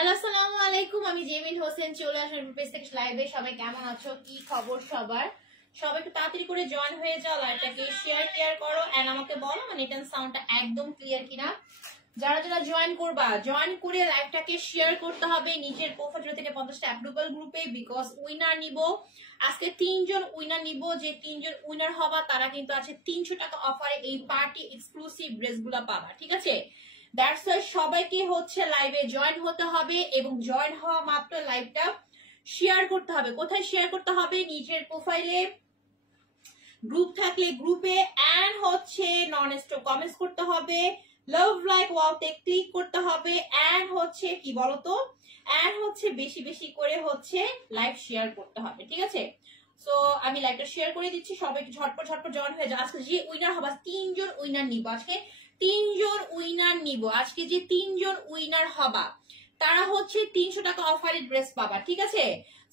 Hello আসসালামু আলাইকুম, আমি জেমিন হোসেন চলে আসলাম পেজ থেকে লাইভে। সবাই কেমন আছো, কি খবর সবার? সবাই একটু তাড়াতাড়ি করে জয়েন হয়ে যাও, লাইভটাকে শেয়ার করো এন্ড আমাকে বলো নেট এন্ড সাউন্ডটা একদম ক্লিয়ার কিনা। যারা যারা জয়েন করবা, জয়েন করে লাইভটাকে শেয়ার করতে হবে নিজের প্রোফাইল থেকে 50টা অ্যাপ্রুভাল গ্রুপে, বিকজ উইনার নিব আজকে। 3জন উইনার নিব, যে 3জন উইনার হবা তারা কিন্তু আছে 300 টাকা অফারে এই পার্টি এক্সক্লুসিভ ড্রেসগুলো পাবা, ঠিক আছে? দ্যাটস ওয়াই সবাইকে হচ্ছে লাইভে জয়েন হতে হবে এবং জয়েন হওয়া মাত্র লাইভটা শেয়ার করতে হবে। কোথায় শেয়ার করতে হবে? নিজের প্রোফাইলে, গ্রুপ থাকলে গ্রুপে, এন্ড হচ্ছে নন স্টপ কমেন্টস করতে হবে, লাভ লাইক ওয়াওতে ক্লিক করতে হবে, এন্ড হচ্ছে কি বলতো, এন্ড হচ্ছে বেশি বেশি করে হচ্ছে লাইভ শেয়ার করতে হবে, ঠিক আছে? সো আমি লাইভটা শেয়ার করে দিচ্ছি, সবাই ঝটপট ঝটপট জয়েন হয়ে যাও। আজকে যে উইনার হবে, 3জন উইনার নিব আজকে, 3জন উইনার নিব আজকে। যে 3জন উইনার হবা তারা হচ্ছে 300 টাকা অফারের ড্রেস পাবা, ঠিক আছে?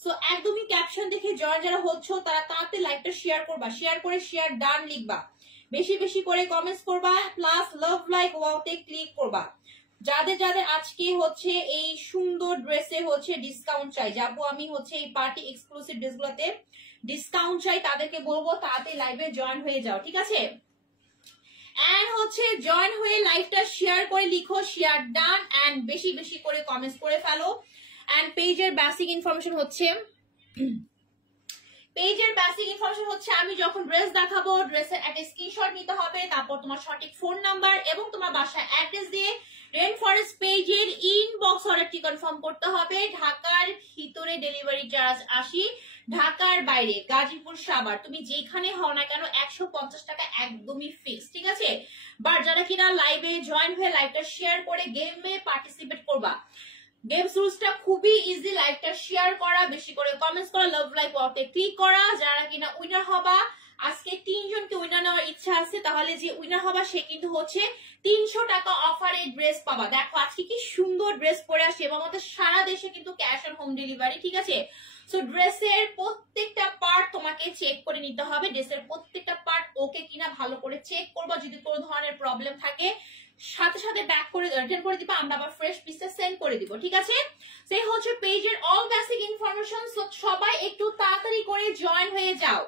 সো একদমই ক্যাপশন দেখে জয়েন যারা হচ্ছে তারা তাড়াতাড়ি লাইভটা শেয়ার করবা, শেয়ার করে শেয়ার ডান লিখবা, বেশি বেশি করে কমেন্টস করবা, প্লাস লাভ লাইক ওয়াওতে ক্লিক করবা। যাদের যাদের আজকে হচ্ছে এই সুন্দর ড্রেসে হচ্ছে ডিসকাউন্ট চাই, যাবো আমি হচ্ছে এই পার্টি এক্সক্লুসিভ ড্রেসগুলোতে ডিসকাউন্ট চাই, তাদেরকে বলবো তাড়াতাড়ি লাইভে জয়েন হয়ে যাও, ঠিক আছে? এন্ড হচ্ছে জয়েন হয়ে লাইভটা শেয়ার করে লিখো শেয়ার ডান, এন্ড বেশি বেশি করে কমেন্টস করে ফেলো। এন্ড পেজের বেসিক ইনফরমেশন হচ্ছে, আমি যখন ড্রেস দেখাবো ড্রেসের একটা স্ক্রিনশট নিতে হবে, তারপর তোমার সঠিক ফোন নাম্বার এবং তোমার বাসার অ্যাড্রেস দিয়ে রেন ফরেস্ট পেজের ইনবক্স অর্ডারটি কনফার্ম করতে হবে। ঢাকার ভিতরে ডেলিভারি চার্জ 80, ঢাকার বাইরে গাজীপুর, সাভার, তুমি যেখানে হও না কেন 150 টাকা একদমই ফিক্স, ঠিক আছে? বাট যারা কিনা লাইভে জয়েন হয়ে লাইভটা শেয়ার করে গেমে পার্টিসিপেট করবা, গেমস রুলসটা খুবই ইজি, লাইভটা শেয়ার করা, বেশি করে কমেন্টস করা, লাভ লাইক ওয়াওতে ক্লিক করা। যারা কিনা উইনার হবা আজকে, 3জনকে উইনার নেওয়ার ইচ্ছা আছে, তাহলে যে উইনার হবা সে কিন্তু হচ্ছে 300 টাকা অফারে ড্রেস পাবা। দেখো আজকে কি সুন্দর ড্রেস পরে আসছে এবং আমাদের সারা দেশে কিন্তু ক্যাশ অন হোম ডেলিভারি, ঠিক আছে? সো ড্রেসের প্রত্যেকটা পার্ট তোমাকে চেক করে নিতে হবে, ড্রেসের প্রত্যেকটা পার্ট ওকে কিনা ভালো করে চেক করবা। যদি কোনো ধরনের প্রবলেম থাকে সাথে সাথে ব্যাক করে রিটার্ন করে দিবা, আমরা আবার ফ্রেশ পিসে সেন্ড করে দিব, ঠিক আছে? সেই হচ্ছে পেজের অল বেসিক ইনফরমেশন। সবাই একটু তাড়াতাড়ি করে জয়েন হয়ে যাও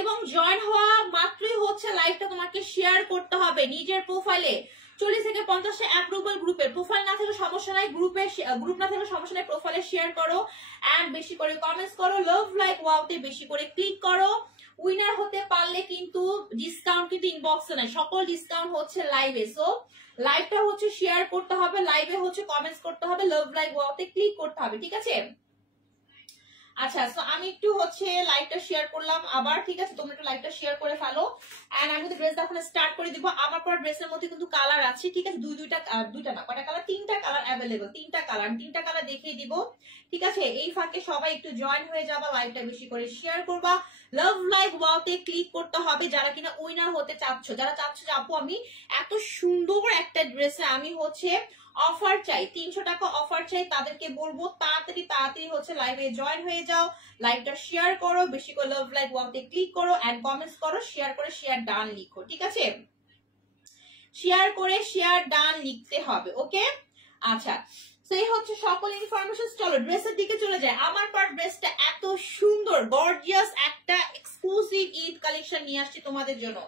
এবং জয়েন হওয়া মাত্রই হচ্ছে লাইভটা তোমাকে শেয়ার করতে হবে নিজের প্রোফাইলে। 40 থেকে 50টা অ্যাপ্রুভাল গ্রুপে, প্রোফাইল না থাকলে সমস্যা নাই, গ্রুপে গ্রুপ না থাকলে সমস্যা নাই, প্রোফাইলে শেয়ার করো এন্ড বেশি করে কমেন্টস করো, লাভ লাইক ওয়াওতে বেশি করে ক্লিক করো। উইনার হতে পারলে কিন্তু ডিসকাউন্ট কিন্তু ইনবক্সে নাই, সকল ডিসকাউন্ট হচ্ছে লাইভে। সো লাইভটা হচ্ছে শেয়ার করতে হবে, লাইভে হচ্ছে কমেন্টস করতে হবে, লাভ লাইক ওয়াওতে ক্লিক করতে হবে, ঠিক আছে? আচ্ছা, সো আমি একটু হচ্ছে লাইভটা শেয়ার করলাম আবার, ঠিক আছে? তোমরা একটু লাইভটা শেয়ার করে ফেলো এন্ড আমি কিন্তু ড্রেস এখন স্টার্ট করে দিব। আমার পর ড্রেসের মধ্যে কিন্তু কালার আছে, ঠিক আছে? দুইটা না, কয়টা কালার? 3টা কালার অ্যাভেলেবল, 3টা কালার, 3টা কালার দেখিয়ে দিব, ঠিক আছে? এই ফাঁকে সবাই একটু জয়েন হয়ে যাবা, লাইভটা বেশি করে শেয়ার করবা, লাভ লাইক ওয়াওতে ক্লিক করতে হবে যারা কিনা উইনার হতে চাচ্ছ। যারা চাচ্ছ যে আপু আমি এত সুন্দর একটা ড্রেসে আমি হচ্ছে অফার চাই, 300 টাকা অফার চাই, তাদেরকে বলবো তাড়াতাড়ি তাড়াতাড়ি হচ্ছে লাইভে জয়েন হয়ে যাও, লাইভটা শেয়ার করো, বেশি করে লাভ লাইক ওয়াওতে ক্লিক করো এন্ড কমেন্টস করো, শেয়ার করে শেয়ার ডান লিখো, ঠিক আছে? শেয়ার করে শেয়ার ডান লিখতে হবে, ওকে? আচ্ছা, সেই হচ্ছে সকল ইনফরমেশন। চলো ড্রেসের দিকে চলে যায়। আমার পর ড্রেসটা এত সুন্দর গর্জিয়াস একটা এক্সক্লুসিভ ঈদ কালেকশন নিয়ে আসছি তোমাদের জন্য,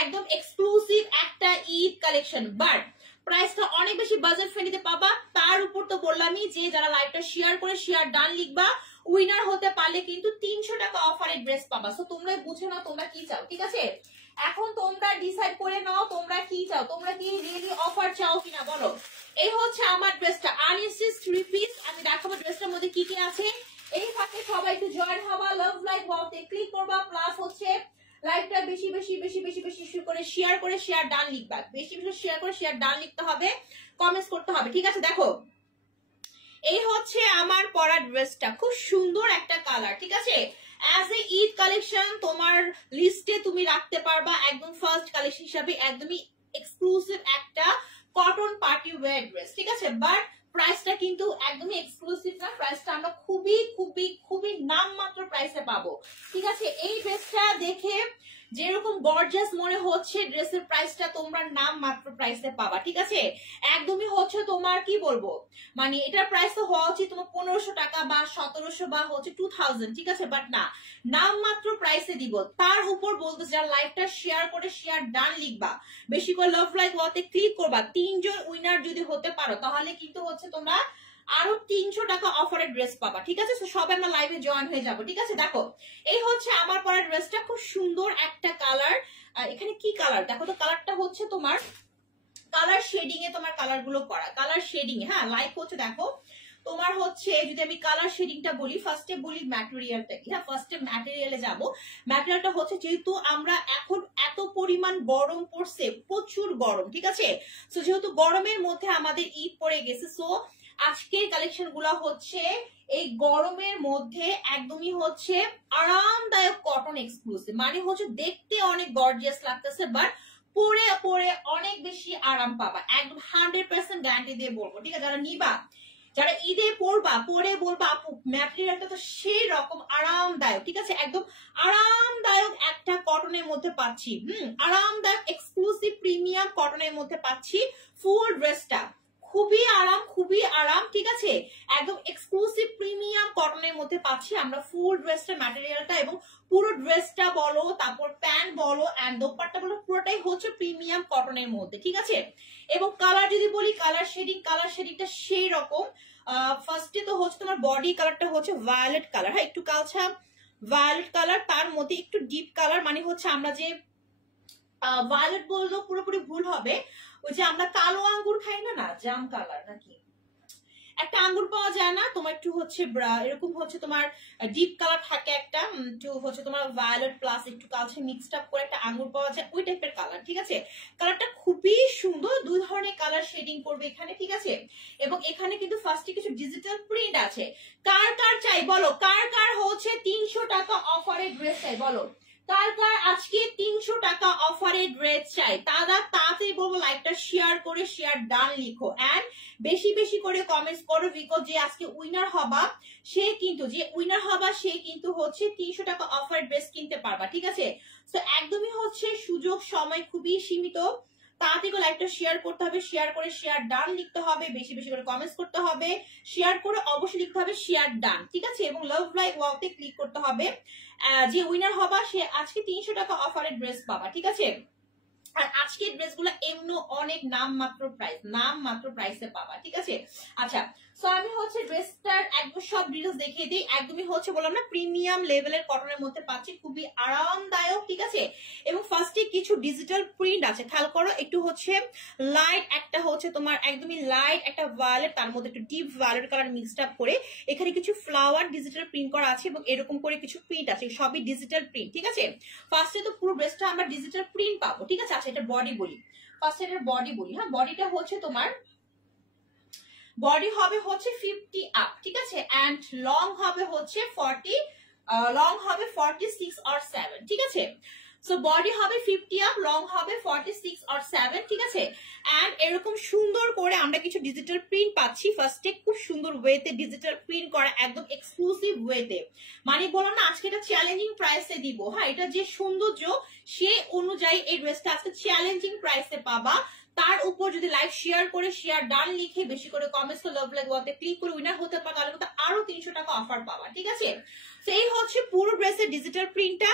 একদম এক্সক্লুসিভ একটা ঈদ কালেকশন, বাট প্রাইসটা অনেক বেশি বাজেট ফ্রেন্ডলিতে পাবা। তার উপর তো বললামই যে যারা লাইভটা শেয়ার করে শেয়ার ডান লিখবা উইনার হতে পারলে কিন্তু 300 টাকা অফারের ড্রেস পাবা। সো তোমরা বুঝে নাও তোমরা কি চাও, ঠিক আছে? এখন তোমরা ডিসাইড করে নাও তোমরা কি চাও, তোমরা কি রিয়েলি অফার চাও কিনা বলো। এই হচ্ছে আমার ড্রেসটা, আনস্টিচ 3 পিস। আমি দেখাবো ড্রেসটার মধ্যে কি কি আছে। এই ফাঁকে সবাই একটু জয়েন হবা, লাভ লাইক ওয়াওতে ক্লিক করবা, প্লাস হচ্ছে লাইভটা বেশি বেশি বেশি বেশি বেশি করে শেয়ার ডান লিখবা, বেশি বেশি শেয়ার করে শেয়ার ডান লিখতে হবে, কমেন্টস করতে হবে, ঠিক আছে? দেখো এই হচ্ছে আমার পরা ড্রেসটা, খুব সুন্দর একটা কালার, ঠিক আছে? অ্যাজ এ ঈদ কালেকশন তোমার লিস্টে তুমি রাখতে পারবা একদম ফার্স্ট কালেকশন হিসাবে, একদমই এক্সক্লুসিভ একটা কটন পার্টি ওয়্যার ড্রেস, ঠিক আছে? বাট প্রাইসটা কিন্তু একদমই এক্সক্লুসিভ না, প্রাইসটা আমরা খুবই খুবই খুবই নামমাত্র প্রাইসে পাবো, ঠিক আছে? এই ড্রেসটা দেখে যেরকম গর্জিয়াস মনে হচ্ছে ড্রেসের প্রাইসটা তোমরা নাম মাত্র প্রাইসে পাবা, ঠিক আছে? একদমই হচ্ছে তোমার কি বলবো, মানে এটার প্রাইস তো হওয়া উচিত তোমার 1500 টাকা বা 1700 বা হচ্ছে 2000, ঠিক আছে? বাট না, নাম মাত্র প্রাইসে দিব। তার উপর বলতে যারা লাইভটা শেয়ার করে শেয়ার ডান লিখবা, বেশি করে লাভ লাইক ওয়াতে ক্লিক করবা, 3 জন উইনার যদি হতে পারো তাহলে কিন্তু হচ্ছে তোমরা আরো 300 টাকা অফারের ড্রেস পাবা, ঠিক আছে? সবাই আমরা লাইভে জয়েন হয়ে যাবো, ঠিক আছে? দেখো এই হচ্ছে আমার পরা ড্রেসটা, খুব সুন্দর একটা কালার। এখানে কি কালার দেখো তো, কালারটা হচ্ছে তোমার কালার শেডিং এ, তোমার কালার গুলো করা কালার শেডিং এ, হ্যাঁ লাইক হচ্ছে দেখো তোমার হচ্ছে, যদি আমি কালার শেডিংটা বলি, ফার্স্টে বলি ম্যাটেরিয়ালটা কি, হ্যাঁ ফার্স্টে ম্যাটেরিয়ালে যাব। ম্যাটেরিয়ালটা হচ্ছে, যেহেতু আমরা এখন এত পরিমাণ গরম পড়ছে, প্রচুর গরম, ঠিক আছে? সো যেহেতু গরমের মধ্যে আমাদের ঈদ পড়ে গেছে, সো আজকের কালেকশন গুলো হচ্ছে এই গরমের মধ্যে একদমই হচ্ছে আরামদায়ক কটন এক্সক্লুসিভ, মানে হচ্ছে দেখতে অনেক গর্জিয়াস লাগতেছে, বাট পরে পরে অনেক বেশি আরাম পাবা, একদম 100% গ্যারান্টি দিয়ে বলবো, ঠিক আছে? যারা নিবা, যারা ঈদে পরবা, পরে বলবা আপু ম্যাটেরিয়ালটা তো সেই রকম আরামদায়ক, ঠিক আছে? একদম আরামদায়ক একটা কটনের মধ্যে পাচ্ছি, আরামদায়ক এক্সক্লুসিভ প্রিমিয়াম কটনের মধ্যে পাচ্ছি ফুল ড্রেসটা, খুবই আরাম, খুবই আরাম, ঠিক আছে? একদম এক্সক্লুসিভ প্রিমিয়াম কটনের মধ্যে পাচ্ছি আমরা ফুল ড্রেসটা, ম্যাটেরিয়ালটা এবং পুরো ড্রেসটা বলো, তারপর প্যান্ট বলো এন্ড দোপাট্টা বলো, পুরোটাই হচ্ছে প্রিমিয়াম কটনের মধ্যে, ঠিক আছে? এবং কালার যদি বলি, কালার শেডিংটা সেই রকম। ফার্স্টে তো হচ্ছে তোমার বডি কালারটা হচ্ছে ভায়োলেট কালার, হ্যাঁ একটু কালছা ভায়োলেট কালার, তার মধ্যে একটু ডিপ কালার, মানে হচ্ছে আমরা যে ভায়োলেট বললেও পুরোপুরি ভুল হবে, ওই যে আমরা কালো আঙ্গুর খাই না, না জাম কালার নাকি একটা আঙ্গুর পাওয়া যায় না, তোমার একটু হচ্ছে এরকম হচ্ছে তোমার ডিপ কালার থাকে একটা, একটু হচ্ছে তোমার ভায়োলেট প্লাস একটু কালচে মিক্সড আপ করে একটা আঙ্গুর পাওয়া যায়, ওই টাইপের কালার, ঠিক আছে? কালারটা খুবই সুন্দর, দুই ধরনের কালার শেডিং করবে এখানে, ঠিক আছে? এবং এখানে কিন্তু ফার্স্টে কিছু ডিজিটাল প্রিন্ট আছে। কার কার চাই বলো, কার কার হচ্ছে 300 টাকা অফারের ড্রেস চাই বলো, কার কার আজকে 300 টাকা অফারে ড্রেস চাই, তারা তাড়াতাড়ি বলবো লাইভটা শেয়ার করে শেয়ার ডান লিখো এন্ড বেশি বেশি করে কমেন্টস করো, বিকজ যে আজকে উইনার হবা সে কিন্তু, সে কিন্তু হচ্ছে 300 টাকা অফার ড্রেস কিনতে পারবা, ঠিক আছে? তো একদমই হচ্ছে সুযোগ সময় খুবই সীমিত, তাড়াতাড়ি করে লাইভটা শেয়ার করতে হবে, শেয়ার করে শেয়ার ডান লিখতে হবে, বেশি বেশি করে কমেন্টস করতে হবে, শেয়ার করে অবশ্যই লিখতে হবে শেয়ার ডান, ঠিক আছে? এবং লাভ লাইক ওয়াওতে ক্লিক করতে হবে, যে উইনার হবা সে আজকে 300 টাকা অফারের ড্রেস পাবা, ঠিক আছে? আর আজকের ড্রেসগুলো এমনি অনেক নাম মাত্র প্রাইসে পাবা, ঠিক আছে? আচ্ছা, সো আমি হচ্ছে ড্রেসটার একদম সব ডিটেইলস দেখিয়ে দিই। একদমই হচ্ছে বললাম না প্রিমিয়াম লেভেলের কটনের মধ্যে পাচ্ছি, খুবই আরামদায়ক, ঠিক আছে? এবং ফার্স্টে কিছু ডিজিটাল প্রিন্ট আছে, খেয়াল করো, একটু হচ্ছে লাইট, একটা হচ্ছে তোমার একদমই লাইট একটা ভায়োলেট, তার মধ্যে একটু deep violet colour mixed up করে এখানে কিছু ফ্লাওয়ার ডিজিটাল প্রিন্ট করা আছে এবং এরকম করে কিছু প্রিন্ট আছে, সবই ডিজিটাল প্রিন্ট, ঠিক আছে? ফার্স্টে তো পুরো ড্রেসটা আমরা ডিজিটাল প্রিন্ট পাবো, ঠিক আছে? আচ্ছা, এটা বডি বলি, ফার্স্টে এটার বডি বলি, হ্যাঁ বডিটা হচ্ছে তোমার বডি হবে হচ্ছে 50 আপ, ঠিক আছে? এন্ড লং হবে হচ্ছে 46 or 7, ঠিক আছে? সো বডি হবে 50 আপ, লং হবে 46 or 7, ঠিক আছে? এন্ড এরকম সুন্দর করে আমরা কিছু ডিজিটাল প্রিন্ট পাচ্ছি, ফার্স্টে খুব সুন্দর ওয়েতে ডিজিটাল প্রিন্ট করা, একদম এক্সক্লুসিভ ওয়েতে, মানে বললাম না আজকে এটা চ্যালেঞ্জিং প্রাইসে দিব, হ্যাঁ এটা যে সৌন্দর্য সে অনুযায়ী এই ড্রেসটা আজকে চ্যালেঞ্জিং প্রাইসে পাবা। তার উপর যদি লাইক শেয়ার করে শেয়ার ডান লিখে বেশি করে কমেন্টস করে লাভ লাইক ওয়াতে ক্লিক করে উইনার হতে পারে, তাহলে কিন্তু আরো 300 টাকা অফার পাবা, ঠিক আছে? সেই হচ্ছে পুরো ড্রেসের ডিজিটাল প্রিন্টটা,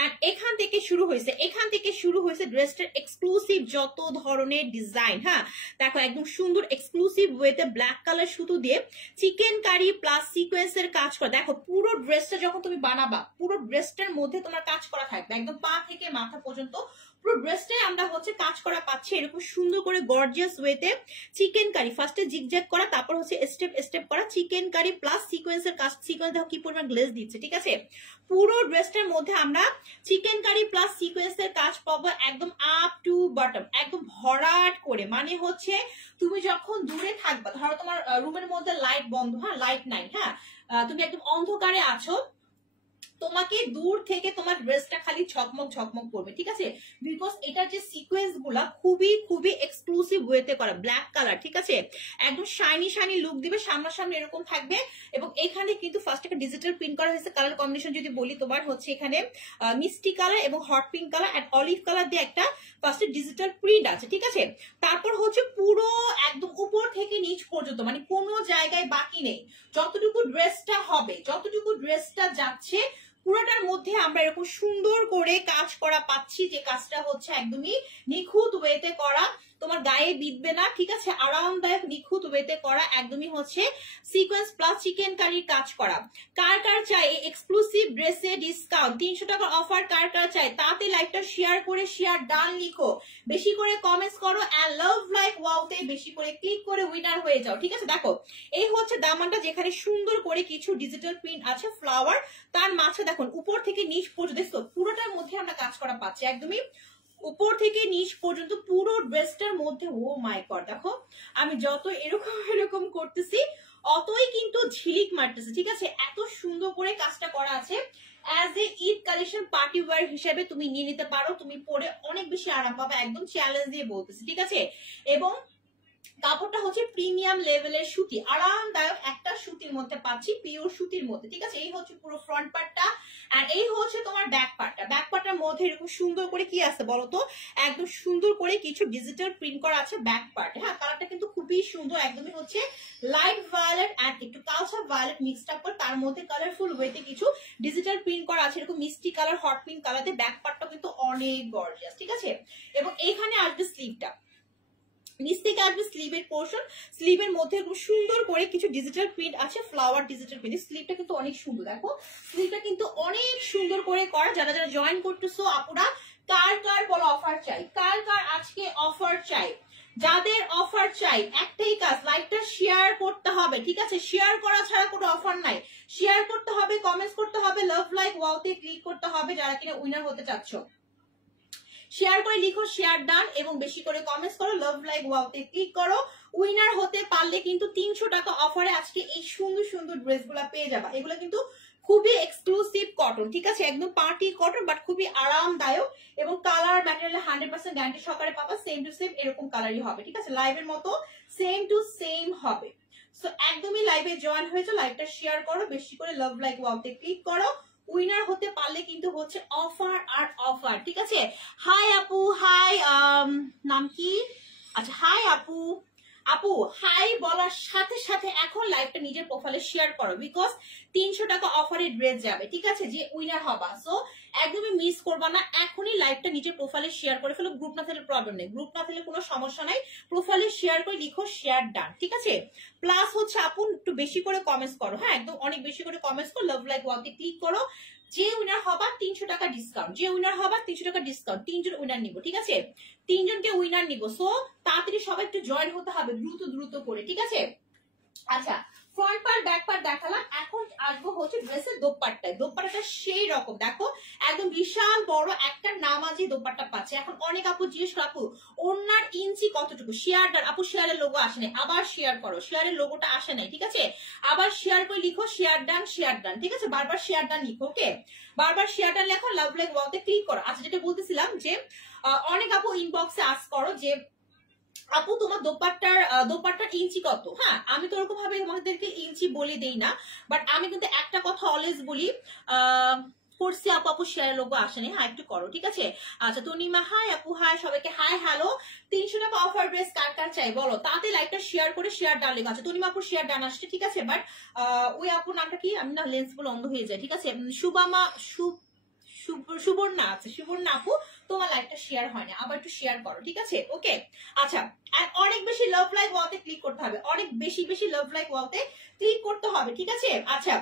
এন্ড এখান থেকে শুরু হয়েছে ড্রেসটার এক্সক্লুসিভ যত ধরনের ডিজাইন, হ্যাঁ দেখো একদম সুন্দর এক্সক্লুসিভ ওয়েতে ব্ল্যাক কালার সুতো দিয়ে চিকেন কারি প্লাস সিকোয়েন্সের কাজ করা, দেখো পুরো ড্রেসটা যখন তুমি বানাবা পুরো ড্রেসটার মধ্যে তোমার কাজ করা থাকবে, একদম পা থেকে মাথা পর্যন্ত পুরো ড্রেসটাই আমরা হচ্ছে কাজ করা পাচ্ছি এরকম সুন্দর করে গর্জিয়াস ওয়েতে। চিকেন কারি ফার্স্টে জিগজ্যাগ করা, তারপর হচ্ছে স্টেপ স্টেপ করা চিকেন কারি প্লাস সিকোয়েন্সের কাজ, সিকোয়েন্স দেখো কি পরিমাণ গ্লেজ দিচ্ছে, ঠিক আছে? পুরো ড্রেসটার মধ্যে আমরা চিকেন কারি প্লাস সিকোয়েন্সের কাজ পাবো একদম আপ টু বটম, একদম ভরাট করে, মানে হচ্ছে তুমি যখন দূরে থাকবা, ধরো তোমার রুমের মধ্যে লাইট বন্ধ, হ্যাঁ লাইট নাই, হ্যাঁ তুমি একদম অন্ধকারে আছো, তোমাকে দূর থেকে তোমার ড্রেসটা খালি ঝকমক ঝকমক করবে, ঠিক আছে? বিকজ এটার যে সিকোয়েন্স গুলা খুবই খুবই এক্সক্লুসিভ ওয়েতে করা, ব্ল্যাক কালার, ঠিক আছে? একদম শাইনি শাইনি লুক দিবে, সামনাসামনি এরকম থাকবে। এবং এখানে কিন্তু ফার্স্ট একটা ডিজিটাল প্রিন্ট করা হয়েছে। কালার কম্বিনেশন যদি বলি, তোমার হচ্ছে এখানে মিষ্টি কালার এবং hot pink colour and olive colour দিয়ে একটা ফার্স্টে ডিজিটাল প্রিন্ট আছে, ঠিক আছে? তারপর হচ্ছে পুরো একদম উপর থেকে নিচ পর্যন্ত, মানে কোনো জায়গায় বাকি নেই। যতটুকু ড্রেসটা হবে, যতটুকু ড্রেসটা যাচ্ছে, পুরোটার মধ্যে আমরা এরকম সুন্দর করে কাজ করা পাচ্ছি, যে কাজটা হচ্ছে একদমই নিখুঁত ওয়েতে করা, তোমার গায়ে বিঁধবে না, ঠিক আছে? আরামদায়ক নিখুঁত ওয়েতে করা, একদমই হচ্ছে সিকোয়েন্স প্লাস চিকেন কারির কাজ করা। কার কার চাই এই এক্সক্লুসিভ ড্রেসে ডিসকাউন্ট 300 টাকার অফার? কার কার চাই তাতে লাইভটা শেয়ার করে শেয়ার ডান লিখো, বেশি করে কমেন্টস করো এন্ড লাভ লাইক ওয়াওতে বেশি করে ক্লিক করে উইনার হয়ে যাও, ঠিক আছে? দেখো এই হচ্ছে দামানটা, যেখানে সুন্দর করে কিছু ডিজিটাল প্রিন্ট আছে, ফ্লাওয়ার, তার মাঝে দেখুন উপর থেকে নিচ পর্যন্ত দেখো পুরোটার মধ্যে আমরা কাজ করা পাচ্ছি, একদমই উপর থেকে নিচ পর্যন্ত পুরো ড্রেসটার মধ্যে। ও মাই গড, দেখো আমি যত এরকম এরকম করতেছি অতই কিন্তু ঝিলিক মারতেছে, ঠিক আছে? এত সুন্দর করে কাজটা করা আছে। As a Eid collection party wear হিসেবে তুমি নিয়ে নিতে পারো, তুমি পরে অনেক বেশি আরাম পাবে, একদম চ্যালেঞ্জ দিয়ে বলতেছি, ঠিক আছে? এবং কাপড়টা হচ্ছে প্রিমিয়াম লেভেলের সুতি, আরামদায়ক একটা সুতির মধ্যে পাচ্ছি, পিওর সুতির মধ্যে, ঠিক আছে? এই হচ্ছে পুরো ফ্রন্ট পার্টটা আর এই হচ্ছে তোমার ব্যাক পার্টটা। ব্যাক পার্টটার মধ্যে এরকম সুন্দর করে কি আছে বলতো, একদম সুন্দর করে কিছু ডিজিটাল প্রিন্ট করা আছে ব্যাক পার্টে। হ্যাঁ, কালারটা কিন্তু খুবই সুন্দর, একদমই হচ্ছে লাইট ভায়োলেট এন্ড একটু কালচার ভায়োলেট মিক্সড আপ করে তার মধ্যে কালারফুল ওয়েতে কিছু ডিজিটাল প্রিন্ট করা আছে, এরকম মিষ্টি কালার হট পিঙ্ক কালারে। ব্যাক পার্টটা কিন্তু অনেক গর্জিয়াস, ঠিক আছে? এবং এইখানে আসবে স্লিভটা, নিচ থেকে আসবে স্লিভের পোর্শন, স্লিভের মধ্যে খুব সুন্দর করে কিছু ডিজিটাল প্রিন্ট আছে, ফ্লাওয়ার ডিজিটাল প্রিন্ট। স্লিভটা কিন্তু অনেক সুন্দর, দেখো স্লিভটা কিন্তু অনেক সুন্দর করে করা। যারা যারা জয়েন করতেছো আপুরা, কার কার বলো অফার চাই, কার কার আজকে অফার চাই? যাদের অফার চাই একটাই কাজ, লাইভটা শেয়ার করতে হবে, ঠিক আছে? শেয়ার করা ছাড়া কোনো অফার নাই, শেয়ার করতে হবে, কমেন্টস করতে হবে, লাভ লাইক ওয়াওতে ক্লিক করতে হবে যারা কিনা উইনার হতে চাচ্ছ। শেয়ার করে লিখো শেয়ার ডান এবং বেশি করে কমেন্টস করো, লাভ লাইক ওয়াওতে ক্লিক করো। উইনার হতে পারলে কিন্তু 300 টাকা অফারে আজকে এই সুন্দর সুন্দর ড্রেসগুলো পেয়ে যাবা। এগুলো কিন্তু খুবই এক্সক্লুসিভ কটন, ঠিক আছে? একদম পার্টি কটন বাট খুবই আরামদায়ক এবং কালার ম্যাটেরিয়াল 100% গ্যারান্টি সহকারে পাবা। সেম টু সেম এরকম কালারই হবে, ঠিক আছে? লাইভের মতো সেম টু সেম হবে। সো একদমই লাইভে জয়েন হয়েছে, লাইভটা শেয়ার করো, বেশি করে লাভ লাইক ওয়াওতে ক্লিক করো। উইনার হতে পারলে কিন্তু হচ্ছে অফার আর অফার, ঠিক আছে? হাই আপু, হাই, নাম কি? আচ্ছা হাই আপু, আপু হাই বলার সাথে সাথে এখন লাইভটা নিজের প্রোফাইলে শেয়ার করো, বিকজ 300 টাকা অফারে ড্রেস যাবে, ঠিক আছে? যে উইনার হবা, সো একদমই মিস করবা না, এখনই লাইভটা নিজের প্রোফাইলে শেয়ার করে ফেলো। গ্রুপ না থাকলে প্রবলেম নেই, গ্রুপ না থাকলে কোনো সমস্যা নাই, প্রোফাইলে শেয়ার করে লিখো শেয়ার ডান, ঠিক আছে? প্লাস হচ্ছে আপু একটু বেশি করে কমেন্টস করো, হ্যাঁ একদম অনেক বেশি করে কমেন্টস করো, লাভ লাইক ওয়াওতে ক্লিক করো। যে উইনার হবা 300 টাকা ডিসকাউন্ট, যে উইনার হবা 300 টাকা ডিসকাউন্ট, 3জন উইনার নিব, ঠিক আছে? 3জনকে উইনার নিব, সো তাড়াতাড়ি সবাই একটু জয়েন হতে হবে দ্রুত দ্রুত করে, ঠিক আছে? আচ্ছা, ফ্রন্ট পার্ট ব্যাক পার্ট দেখালাম, এখন আসবো হচ্ছে ড্রেসের দোপাট্টায়। দোপাট্টাটা সেই রকম, দেখো একদম বিশাল বড় একটা নামাজি দোপাট্টা পাচ্ছে। এখন অনেক আপু জিজ্ঞেস করো আপু ওনার ইঞ্চি কতটুকু, শেয়ার ডান। আপু শেয়ারের লোগো আসে নাই, আবার শেয়ার করো, শেয়ারের লোগোটা আসে নাই, ঠিক আছে? আবার শেয়ার করে লিখো শেয়ার ডান, ঠিক আছে? বারবার শেয়ার ডান লিখো, ওকে? বারবার শেয়ার ডান লেখো, লাভ লাইক ওয়াওতে ক্লিক করো। আচ্ছা, যেটা বলতেছিলাম যে অনেক আপু ইনবক্সে আস্ক করো যে আপু তোমার দোপাট্টার ইঞ্চি কত? হ্যাঁ, আমি তো ওরকম ভাবে তোমাদেরকে ইঞ্চি বলে দেই না, বাট আমি কিন্তু একটা কথা অলওয়েজ বলি, করছি আপু, আপু শেয়ার লোগো আসেনি, হ্যাঁ একটু করো, ঠিক আছে? আচ্ছা তনিমা হাই আপু, হাই সবাইকে হাই হ্যালো। 300 টাকা অফার ড্রেস কার কার চাই বলো, তাতে লাইকটা শেয়ার করে শেয়ার ডান লেখা আছে। তনিমা আপু শেয়ার ডান আসছে, ঠিক আছে? বাট ওই আপুর নামটা কি, আমি না লেন্স গুলো অন্ধ হয়ে যায়, ঠিক আছে? সুবামা সুবর্ণা আছে, সুবর্ণা আপু তোমার লাইকটা শেয়ার হয় না, আবার একটু শেয়ার করো, ঠিক আছে? ওকে, আচ্ছা অনেক বেশি লাভ লাইক ওয়াওতে ক্লিক করতে হবে, অনেক বেশি বেশি লাভ লাইক ওয়াওতে ক্লিক করতে হবে, ঠিক আছে? আচ্ছা,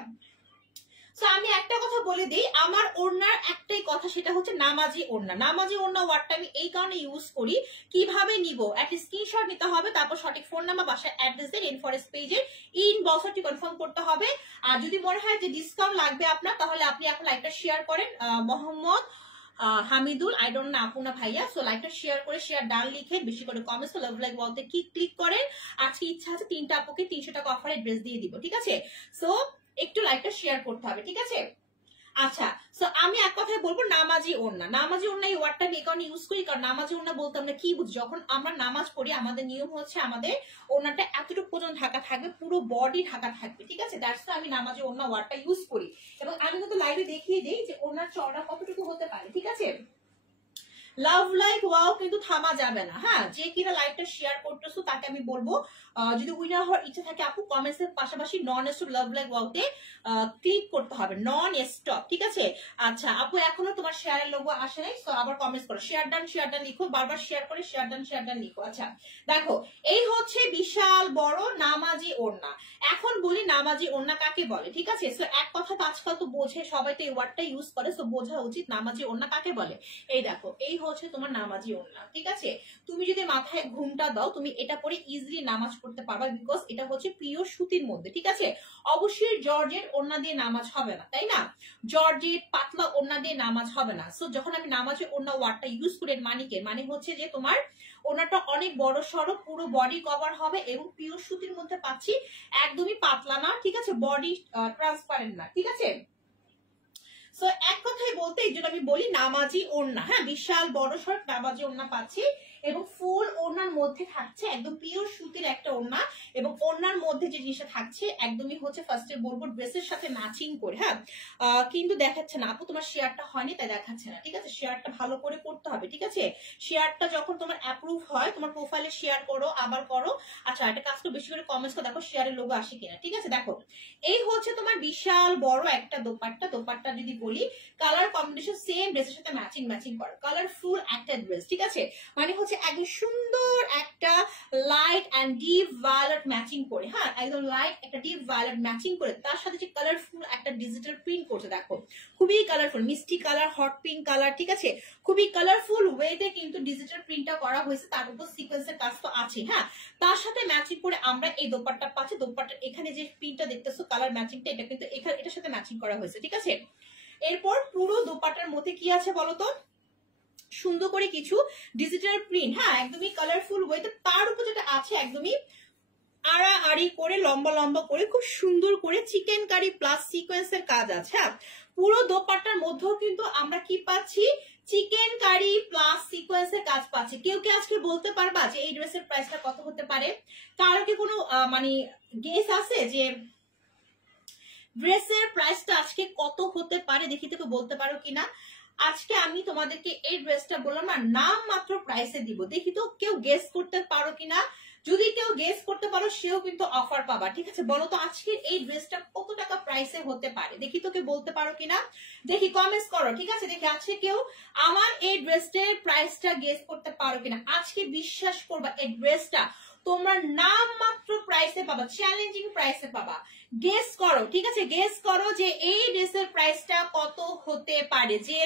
সো আমি একটা কথা বলে দিই, আমার ওড়নার একটাই কথা, সেটা হচ্ছে নামাজি ওড়না। নামাজি ওড়না ওয়ার্ডটা আমি এই কারণে ইউজ করি, কিভাবে নিব একটা স্ক্রিনশট নিতে হবে, তারপর সঠিক ফোন নাম্বার, বাসার অ্যাড্রেস দিয়ে রেইন ফরেস্ট পেজে ইনবক্সটি কনফার্ম করতে হবে। আর যদি মনে হয় যে ডিসকাউন্ট লাগবে আপনার, তাহলে আপনি এখন লাইভটা শেয়ার করেন। মোহাম্মদ হামিদুল, আই ডোন্ট না আপু না ভাইয়া, সো লাইকটা শেয়ার করে শেয়ার ডান লিখে বেশি করে কমেন্টস লাভ লাইক ওয়াওতে ক্লিক করেন। আজকে ইচ্ছা আছে 3টা আপুকে 300 টাকা অফারে ড্রেস দিয়ে দিব, ঠিক আছে? সো একটু লাইকটা শেয়ার করতে হবে, ঠিক আছে? আচ্ছা, সো আমি এক কথায় বলবো নামাজি ওড়না। নামাজি ওড়না এই ওয়ার্ডটা এই কারণে ইউজ করি, কারণ নামাজি ওড়না বলতে আমরা কি বুঝি, যখন আমরা নামাজ পড়ি আমাদের নিয়ম হচ্ছে আমাদের ওড়নাটা এতটুকু পর্যন্ত ঢাকা থাকবে, পুরো বডি ঢাকা থাকবে, ঠিক আছে? দ্যাটস আমি নামাজি ওড়না ওয়ার্ডটা ইউজ করি। এবং আমি কিন্তু লাইভে দেখিয়ে দিই যে ওড়নার চওড়া কতটুকু হতে পারে, ঠিক আছে? লাভ লাইক ওয়াও কিন্তু থামা যাবে না, হ্যাঁ? যে কিনা লাইভটা শেয়ার করতেছো তাকে আমি বলবো যদি উইনার হওয়ার ইচ্ছা থাকে আপু কমেন্টস এর পাশাপাশি নন স্টপ লাভ লাইক ওয়াওতে ক্লিক করতে হবে, নন স্টপ, ঠিক আছে? আচ্ছা আপু এখনো তোমার শেয়ারের লোগো আসে নাই, সো আবার কমেন্টস করো, শেয়ার ডান লিখো, বারবার শেয়ার করে শেয়ার ডান লিখো। আচ্ছা দেখো, এই হচ্ছে বিশাল বড় নামাজি ওড়না। এখন বলি নামাজি ওড়না কাকে বলে, ঠিক আছে? সো এক কথা আজকাল তো বোঝে সবাই, তো এই ওয়ার্ডটা ইউজ করে, সো বোঝা উচিত নামাজি ওড়না কাকে বলে। এই দেখো, এই হচ্ছে তোমার নামাজি ওড়না, ঠিক আছে? তুমি যদি মাথায় ঘুমটা দাও তুমি এটা পরে ইজিলি নামাজ পড়তে পারবা, বিকজ এটা হচ্ছে পিওর সুতির মধ্যে, ঠিক আছে? অবশ্যই জর্জেট ওড়না দিয়ে নামাজ হবে না, তাই না? জর্জেট পাতলা ওড়না দিয়ে নামাজ হবে না। সো যখন আমি নামাজের ওড়না ওয়ার্ডটা ইউজ করি মানে হচ্ছে যে তোমার ওড়নাটা অনেক বড় সড়ো, পুরো বডি কভার হবে এবং পিওর সুতির মধ্যে পাচ্ছি, একদমই পাতলা না, ঠিক আছে? বডি ট্রান্সপারেন্ট না, ঠিক আছে? সো এক কথায় বলতে এই জন্য আমি বলি নামাজি ওড়না, হ্যাঁ? বিশাল বড় সড় নামাজি ওড়না পাচ্ছি এবং ফুল ওড়নার মধ্যে থাকছে একদম পিওর সুতির একটা ওড়না, এবং ওড়নার মধ্যে যে জিনিসটা থাকছে একদমই হচ্ছে ফার্স্টে বলবো ড্রেসের সাথে ম্যাচিং করে, হ্যাঁ? কিন্তু দেখাচ্ছে না আপু, তোমার শেয়ারটা হয়নি তাই দেখাচ্ছে না, ঠিক আছে? শেয়ারটা ভালো করে করতে হবে, ঠিক আছে? শেয়ারটা যখন তোমার অ্যাপ্রুভ হয় তোমার প্রোফাইলে শেয়ার করো, আবার করো। আচ্ছা একটা কাজ করে বেশি করে কমেন্টস করে দেখো শেয়ারের লোগো আসে কিনা, ঠিক আছে? দেখো এই হচ্ছে তোমার বিশাল বড় একটা দোপাট্টা যদি বলি কালার কম্বিনেশন সেম ড্রেসের সাথে ম্যাচিং করে, কালারফুল একটা ড্রেস, ঠিক আছে? মানে হচ্ছে একদম সুন্দর একটা light and deep violet matching করে, হ্যাঁ? একদম লাইট একটা ডিপ ভায়োলেট ম্যাচিং করে তার সাথে যে কালারফুল একটা ডিজিটাল প্রিন্ট করছে, দেখো খুবই কালারফুল, মিষ্টি কালার, হট পিঙ্ক কালার, ঠিক আছে? খুবই কালারফুল ওয়েতে কিন্তু ডিজিটাল প্রিন্টটা করা হয়েছে, তার উপর সিকোয়েন্সের কাজ তো আছে, হ্যাঁ? তার সাথে ম্যাচিং করে আমরা এই দোপাট্টা পাচ্ছি। দোপাট্টার এখানে যে প্রিন্টটা দেখতেছো কালার ম্যাচিংটা, এটা কিন্তু এখানে এটার সাথে ম্যাচিং করা হয়েছে, ঠিক আছে? এরপর পুরো দোপাট্টার মধ্যে কি আছে বলতো, সুন্দর করে কিছু ডিজিটাল প্রিন্ট, হ্যাঁ? একদমই কালারফুল ওয়েতে, তার উপর যেটা আছে একদমই আড়াআড়ি করে লম্বা করে খুব সুন্দর করে চিকেন কারি প্লাস সিকোয়েন্সের কাজ আছে, হ্যাঁ? পুরো দোপাট্টার মধ্যেও কিন্তু আমরা কি পাচ্ছি, চিকেন কারি প্লাস সিকোয়েন্সের কাজ পাচ্ছি। কেউ কি আজকে বলতে পারবা যে এই ড্রেসের প্রাইসটা কত হতে পারে? কারো কি কোনো মানে গেস আছে যে ড্রেসের প্রাইসটা আজকে কত হতে পারে? দেখি তো বলতে পারো কিনা। আজকে আমি তোমাদেরকে এই ড্রেসটা বললাম না, নাম মাত্র প্রাইসে দিব, দেখি তো কেউ গেস করতে পারো কিনা। যদি কেউ গেস করতে পারো সেও কিন্তু অফার পাবা, ঠিক আছে? বলো তো আজকে এই ড্রেসটা কত টাকা প্রাইসে হতে পারে, দেখি তো কেউ বলতে পারো কিনা, দেখি কমেন্টস করো, ঠিক আছে? দেখি আজকে কেউ আমার এই ড্রেসটার প্রাইসটা গেস করতে পারো কিনা। আজকে বিশ্বাস করবা এই ড্রেসটা তোমরা নাম মাত্র প্রাইসে পাবা, চ্যালেঞ্জিং প্রাইসে পাবা। গেস করো, ঠিক আছে? গেস করো যে এই ড্রেসের প্রাইসটা কত হতে পারে। যে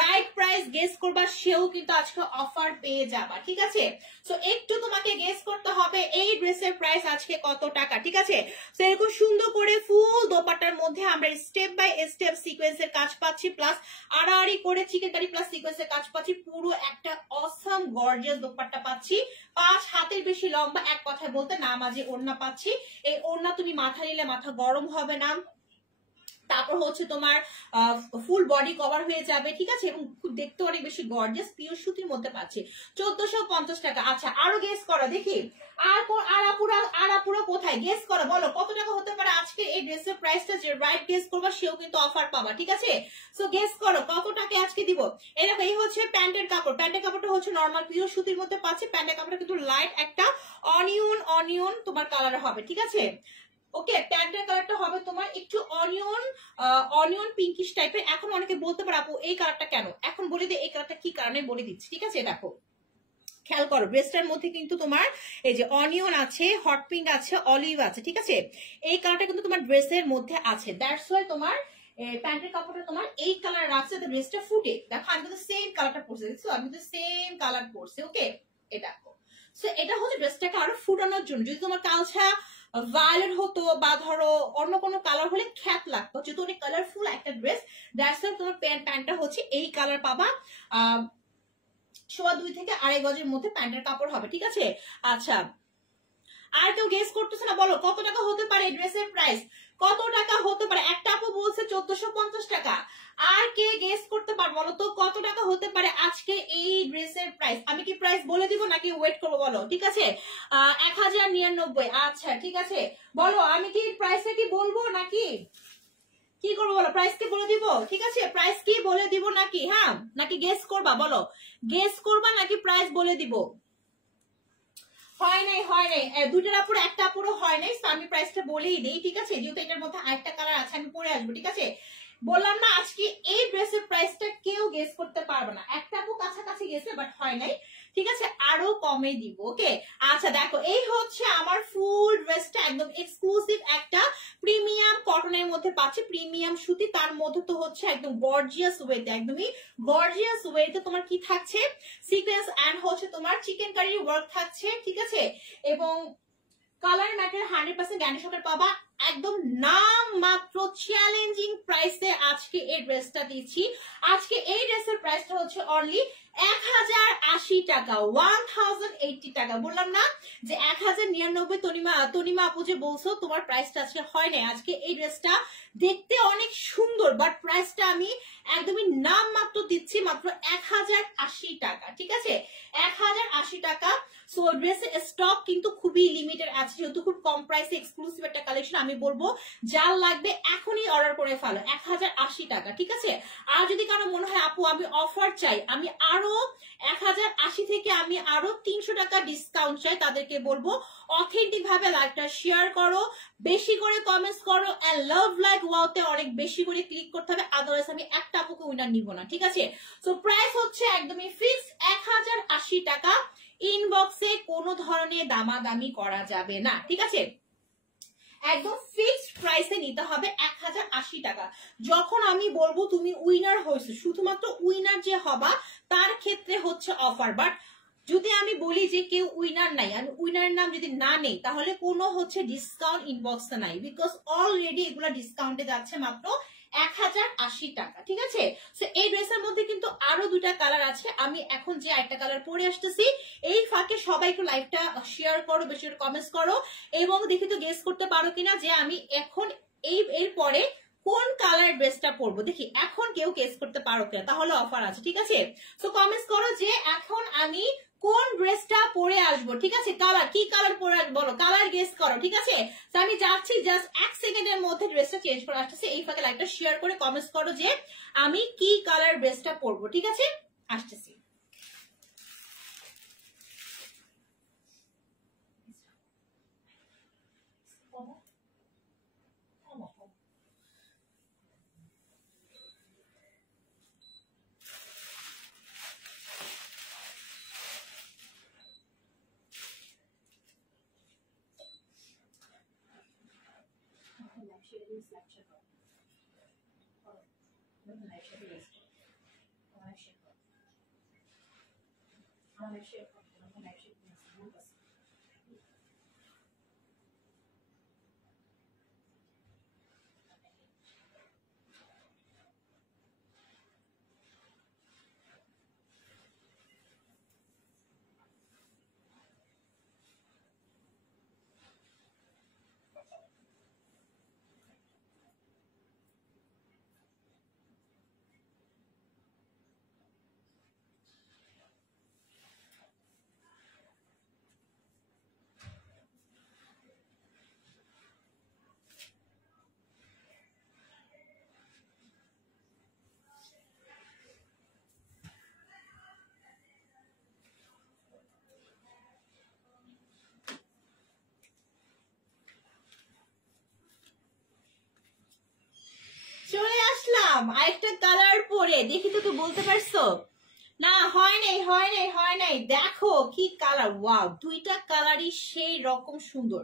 রাইট প্রাইস গেস করবা সেও কিন্তু আজকে অফার পেয়ে যাবা, ঠিক আছে? সো একটু তোমাকে গেস করতে হবে এই ড্রেসের প্রাইস আজকে কত টাকা, ঠিক আছে? সো এরকম সুন্দর করে ফুল দোপাট্টার মধ্যে আমরা স্টেপ বাই স্টেপ সিকোয়েন্সের কাজ পাচ্ছি, প্লাস আড়াআড়ি করে চিকেন কারি প্লাস সিকোয়েন্সের কাজ পাচ্ছি, পুরো একটা অসাম গর্জিয়াস দোপাট্টা পাচ্ছি, 5 হাতের বেশি লম্বা, এক কথায় বলতে নামাজি ওড়না পাচ্ছি। এই ওড়না তুমি মাথা নিলে মাথা গরম হবে না, তারপর হচ্ছে তোমার ফুল বডি কভার হয়ে যাবে, ঠিক আছে? এবং দেখতে অনেক বেশি গর্জিয়াস পিওর সুতির মধ্যে পাচ্ছি, 1450 টাকা। আচ্ছা আরো গেস করো দেখি, আর আপুরা কোথায় গেস করো, বলো কত টাকা হতে পারে আজকে এই ড্রেসের প্রাইসটা। যে রাইট গেস করবা সেও কিন্তু অফার পাবা, ঠিক আছে? সো গেস করো কত টাকা আজকে দিব। এরকম এই হচ্ছে প্যান্টের কাপড়টা হচ্ছে নর্মাল পিওর সুতির মধ্যে পাচ্ছি। প্যান্টের কাপড়টা কিন্তু লাইট একটা অনিয়ন তোমার কালার হবে, ঠিক আছে? ওকে, প্যান্টের কালারটা হবে তোমার একটু অনিয়ন পিঙ্কিশ টাইপের। এখন অনেকে বলতে পারে আপু এই কালারটা কেন, এখন বলে দিই এই কালারটা কি কারণে বলে দিচ্ছি, ঠিক আছে? দেখো খেয়াল করো, ড্রেসটার মধ্যে কিন্তু তোমার এই যে অনিয়ন আছে, হট পিঙ্ক আছে, অলিভ আছে, ঠিক আছে? এই কালারটা কিন্তু তোমার ড্রেসের মধ্যে আছে, দ্যাটস ওয়াই তোমার প্যান্টের কাপড়টা তোমার এই কালার রাখছে, ড্রেসটা ফুটে। দেখো আমি কিন্তু সেম কালারটা পরছি, দেখছো আমি কিন্তু সেম কালার পরছি, ওকে? এটা সো এটা হচ্ছে ড্রেসটাকে আরো ফুটানোর জন্য। যদি তোমার কালছা ভায়োলেট হতো বা ধরো অন্য কোনো কালার হলে খ্যাত লাগতো, যেহেতু অনেক কালারফুল একটা ড্রেস, দ্যাটস ওয়াই তোমার প্যান্টটা হচ্ছে এই কালার পাবা। 2.25 থেকে 2.5 গজের মধ্যে প্যান্টের কাপড় হবে, ঠিক আছে? আচ্ছা আর কেউ গেস করতেছে না, বলো কত টাকা হতে পারে ড্রেসের প্রাইস, কত টাকা হতে পারে? একটা আপু বলছে 1450 টাকা। আর কে গেস করতে পার বলো তো কত টাকা হতে পারে আজকে এই ড্রেসের প্রাইস? আমি কি প্রাইস বলে দিব নাকি ওয়েট করবো বলো? ঠিক আছে, 1099। আচ্ছা ঠিক আছে, বলো আমি কি প্রাইসটা কি বলবো নাকি কি করবো বলো? প্রাইস কি বলে দিব? ঠিক আছে, প্রাইস কি বলে দিব নাকি? হ্যাঁ, নাকি গেস করবা? বলো গেস করবা নাকি প্রাইস বলে দিব? হয় নাই, হয় নাই, দুইটার আপুর একটা আপুরও হয় নাই। আমি প্রাইসটা বলেই দিই, ঠিক আছে, যেহেতু এটার মধ্যে আরেকটা কালার আছে, আমি পরে আসবো। ঠিক আছে, বললাম না আজকে এই ড্রেসের প্রাইসটা কেউ গেস করতে পারবে না। একটা আপু কাছাকাছি গেছে বাট হয় নাই, ঠিক আছে, আরো কমে দিব। ওকে, আচ্ছা দেখো এই হচ্ছে আমার ফুল ড্রেসটা, একদম এক্সক্লুসিভ একটা প্রিমিয়াম কটনের মধ্যে পাচ্ছে, প্রিমিয়াম সুতি, তার মধ্যে তো হচ্ছে একদম গর্জিয়াস ওয়েতে, একদমই গর্জিয়াস ওয়েতে তোমার কি থাকছে, সিকোয়েন্স এন্ড হচ্ছে তোমার চিকেন কারি ওয়ার্ক থাকছে। ঠিক আছে, এবং কালার ম্যাটার 100% গ্যারান্টি সহকারে পাবা, একদম নাম মাত্র চ্যালেঞ্জিং প্রাইসে আজকে এই ড্রেসটা দিচ্ছি। আজকে এই ড্রেসের প্রাইসটা হচ্ছে অনলি 1080 টাকা, 1080 টাকা। বললাম না যে 1099। তনিমা আপু যে বলছো তোমার প্রাইসটা আজকে হয় না, আজকে এই ড্রেসটা দেখতে অনেক সুন্দর বাট প্রাইসটা আমি একদমই নাম মাত্র দিচ্ছি মাত্র 1080 টাকা। ঠিক আছে, 1080 টাকা। সো ড্রেসের স্টক কিন্তু খুবই লিমিটেড আছে, যেহেতু খুব কম প্রাইসে এক্সক্লুসিভ একটা কালেকশন। আমি বলবো যার লাগবে এখনই অর্ডার করে ফেলো, 1080 টাকা। ঠিক আছে, আর যদি কারো মনে হয় আপু আমি অফার চাই, আমি আরো 1080 থেকে আমি আরো 300 টাকা ডিসকাউন্ট চাই, তাদেরকে বলবো অথেন্টিক ভাবে লাইভটা শেয়ার করো, বেশি করে কমেন্টস করো, এন্ড লাভ লাইক ওয়াওতে অনেক বেশি করে ক্লিক করতে হবে, আদারওয়াইজ আমি একটা আপুকে উইনার নিব না। ঠিক আছে, সো প্রাইস হচ্ছে একদমই ফিক্স 1080 টাকা। ইনবক্সে কোনো ধরনের দামাদামি করা যাবে না। ঠিক আছে, একদম ফিক্সড প্রাইসে নিতে হবে 1080 টাকা। যখন আমি বলবো তুমি উইনার হয়েছে, শুধুমাত্র উইনার যে হবা তার ক্ষেত্রে হচ্ছে অফার, বাট যদি আমি বলি যে কেউ উইনার নাই, আমি উইনারের নাম যদি না নেই, তাহলে কোনো হচ্ছে ডিসকাউন্ট ইনবক্সে নাই, বিকজ অলরেডি এগুলা ডিসকাউন্টে যাচ্ছে মাত্র 1080 টাকা। ঠিক আছে, সো এই ড্রেসের মধ্যে কিন্তু আরো দুটা কালার আছে, আমি এখন যে একটা কালার পরে আসতেছি, এই ফাঁকে সবাই একটু লাইভটা শেয়ার করো, বেশি করে কমেন্টস করো, এবং দেখি তো গেস করতে পারো কিনা যে আমি এখন এর পরে কোন কালার ড্রেসটা পরবো। দেখি এখন কেউ গেস করতে পারো কিনা, তাহলে অফার আছে। ঠিক আছে, সো কমেন্টস করো যে এখন আমি কোন ড্রেসটা পরে আসবো। ঠিক আছে, কালার কি কালার পরে আসবো বলো, কালার গেস করো। ঠিক আছে, তো আমি যাচ্ছি জাস্ট 1 সেকেন্ডের মধ্যে ড্রেসটা চেঞ্জ করে আসতেছি, এই ফাঁকে লাইকটা শেয়ার করে কমেন্টস করো যে আমি কি কালার ড্রেসটা পরবো। ঠিক আছে, আসতেছি। চলে আসলাম আরেকটা কালার পরে, দেখি তো বলতে পারছো না? হয় নাই, হয় নাই, হয় নাই। দেখো কি কালার, ওয়াও, দুইটা কালারই সেই রকম সুন্দর,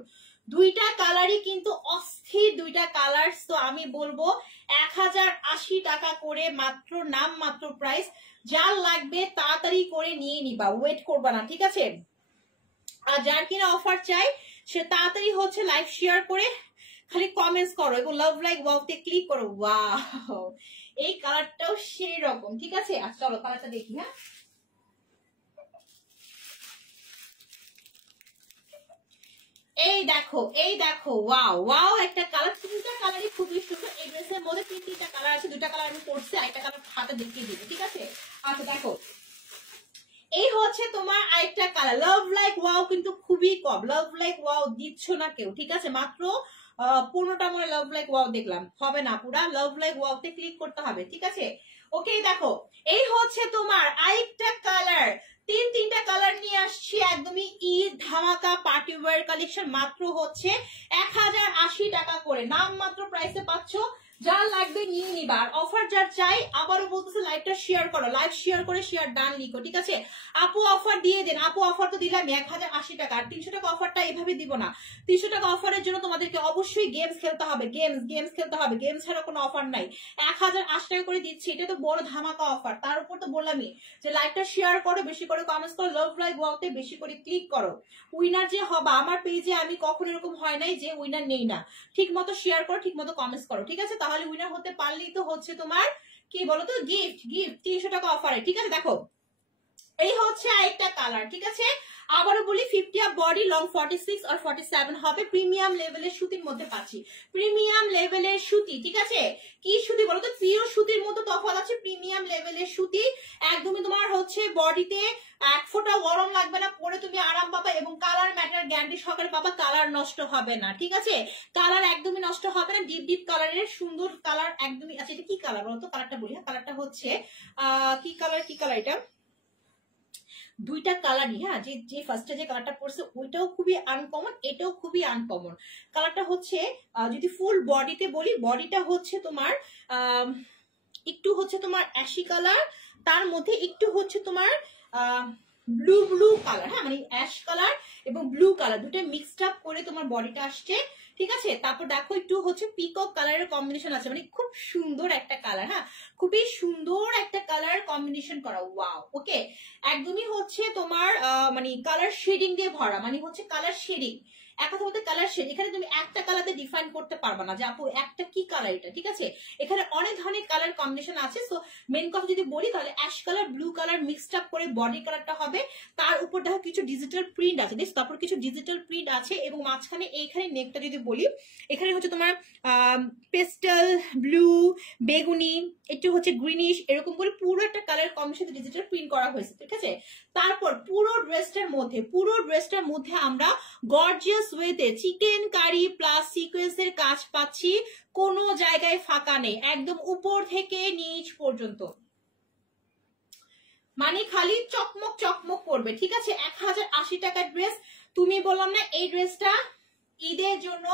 দুইটা কালারই কিন্তু অস্থির দুইটা কালার। তো আমি বলবো 1080 টাকা করে মাত্র, নাম মাত্র প্রাইস। যার লাগবে তাড়াতাড়ি করে নিয়ে নিবা, ওয়েট করবা না। ঠিক আছে, আর যার কিনা অফার চাই সে তাড়াতাড়ি হচ্ছে লাইভ শেয়ার করে খালি কমেন্টস করো এবং লাভ লাইক ওয়াওতে ক্লিক করো। ওয়াও, এই কালারটাও সেই রকম। ঠিক আছে, আর চলো কালারটা দেখি। হ্যাঁ, এই দেখো ওয়াও ওয়াও একটা কালার, তিনটা কালারই খুবই সুন্দর। এই ড্রেসের মধ্যে তিনটা কালার আছে, দুটা কালার আমি পরছি, আরেকটা কালার হাতে দেখিয়ে দিব, ঠিক আছে? আচ্ছা দেখো, এই হচ্ছে তোমার আরেকটা কালার, লাভ লাইক ওয়াও কিন্তু খুবই কম, লাভ লাইক ওয়াও দিচ্ছ না কেউ, ঠিক আছে? মাত্র 15টা মনে লাভ লাইক ওয়াও দেখলাম, হবে না, পুরা লাভ লাইক ওয়াওতে ক্লিক করতে হবে, ঠিক আছে? ওকে দেখো, এই হচ্ছে তোমার আরেকটা কালার, তিনটা কালার নিয়ে আসছি, একদমই ঈদ ধামাকা পার্টি ওয়্যার কালেকশন, মাত্র হচ্ছে 1080 টাকা করে, নাম মাত্র প্রাইসে পাচ্ছ। যার লাগবে নিয়ে নিবা, আর অফার যার চাই, আবারও বলতেছে লাইভটা শেয়ার করো, লাইভ শেয়ার করে শেয়ার ডান লিখো, ঠিক আছে? আপু অফার দিয়ে দেন, আপু অফার তো দিলাম 1080 টাকা, আর 300 টাকা অফারটা এইভাবে দিব না। 300 টাকা অফারের জন্য তোমাদেরকে অবশ্যই গেমস খেলতে হবে, গেমস খেলতে হবে, গেমস ছাড়া কোনো অফার নাই। 1080 টাকা করে দিচ্ছি, এটা তো বড় ধামাকা অফার। তার উপর তো বললামই যে লাইভটা শেয়ার করো, বেশি করে কমেন্টস করো, লাভ লাইক ওয়াওতে বেশি করে ক্লিক করো। উইনার যে হবে আমার পেজে, আমি কখনো এরকম হয় নাই যে উইনার নেই না, ঠিক মতো শেয়ার করো, ঠিক মতো কমেন্টস করো, ঠিক আছে? তাহলে উইনার হতে পারলেই তো হচ্ছে তোমার কি বলতো, গিফট 300 টাকা অফারে, ঠিক আছে? দেখো এই হচ্ছে আরেকটা কালার, ঠিক আছে? আবারও বলি 50 আপ বডি, লং 46 আর 47 হবে, প্রিমিয়াম লেভেলের সুতির মধ্যে পাচ্ছি, প্রিমিয়াম লেভেলের সুতি, ঠিক আছে? কি সুতি বলতো, পিওর সুতির মতো তফাৎ আছে, প্রিমিয়াম লেভেলের সুতি, একদমই তোমার হচ্ছে বডিতে এক ফোঁটা গরম লাগবে না, পরে তুমি আরাম পাবা, এবং কালার ম্যাটার গ্যারান্টি সহকারে পাবা, কালার নষ্ট হবে না, ঠিক আছে? কালার একদমই নষ্ট হবে না, ডিপ কালারের সুন্দর কালার একদমই। আচ্ছা এটা কি কালার বলতো, কালারটা বলি, হ্যাঁ কালারটা হচ্ছে কি কালার এটা, দুইটা কালারই, হ্যাঁ, যে ফার্স্টে যে কালারটা পড়ছে ওইটাও খুবই আনকমন, এটাও খুবই আনকমন। কালারটা হচ্ছে যদি ফুল বডিতে বলি, বডিটা হচ্ছে তোমার একটু হচ্ছে তোমার অ্যাশি কালার, তার মধ্যে একটু হচ্ছে তোমার ব্লু কালার, হ্যাঁ মানে অ্যাশ কালার এবং ব্লু কালার দুটো মিক্সড আপ করে তোমার বডিটা আসছে, ঠিক আছে? তারপর দেখো একটু হচ্ছে পিকক কালারের কম্বিনেশন আছে, মানে খুব সুন্দর একটা কালার, হ্যাঁ খুবই সুন্দর একটা কালার কম্বিনেশন করা, ওয়াও। ওকে, একদমই হচ্ছে তোমার মানে কালার শেডিং দিয়ে ভরা, মানে হচ্ছে কালার শেডিং, এক কথা বলতে কালার শেড। এখানে তুমি একটা কালারে ডিফাইন করতে পারবা না যে আপু একটা কি কালার এটা, ঠিক আছে? এখানে অনেক ধরনের কালার কম্বিনেশন আছে। সো মেন কথা যদি বলি তাহলে ash colour blue colour mixed up করে বডি কালারটা হবে, তার উপর দেখো কিছু ডিজিটাল প্রিন্ট আছে, তারপর কিছু ডিজিটাল প্রিন্ট আছে, এবং মাঝখানে এইখানে নেকটা যদি বলি, এখানে হচ্ছে তোমার পেস্টেল ব্লু, বেগুনি, একটু হচ্ছে গ্রিনিশ, এরকম করে পুরো একটা কালার কম্বিনেশন ডিজিটাল প্রিন্ট করা হয়েছে, ঠিক আছে? তারপর পুরো ড্রেসটার মধ্যে আমরা গর্জিয়াস ওয়েতে চিকেন কারি প্লাস সিকোয়েন্সের কাজ পাচ্ছি, কোনো জায়গায় ফাঁকা নেই, একদম উপর থেকে নিচ পর্যন্ত, মানে খালি চকমক চকমক করবে, ঠিক আছে? 1080 টাকার ড্রেস, তুমি বললাম না এই ড্রেসটা ঈদের জন্য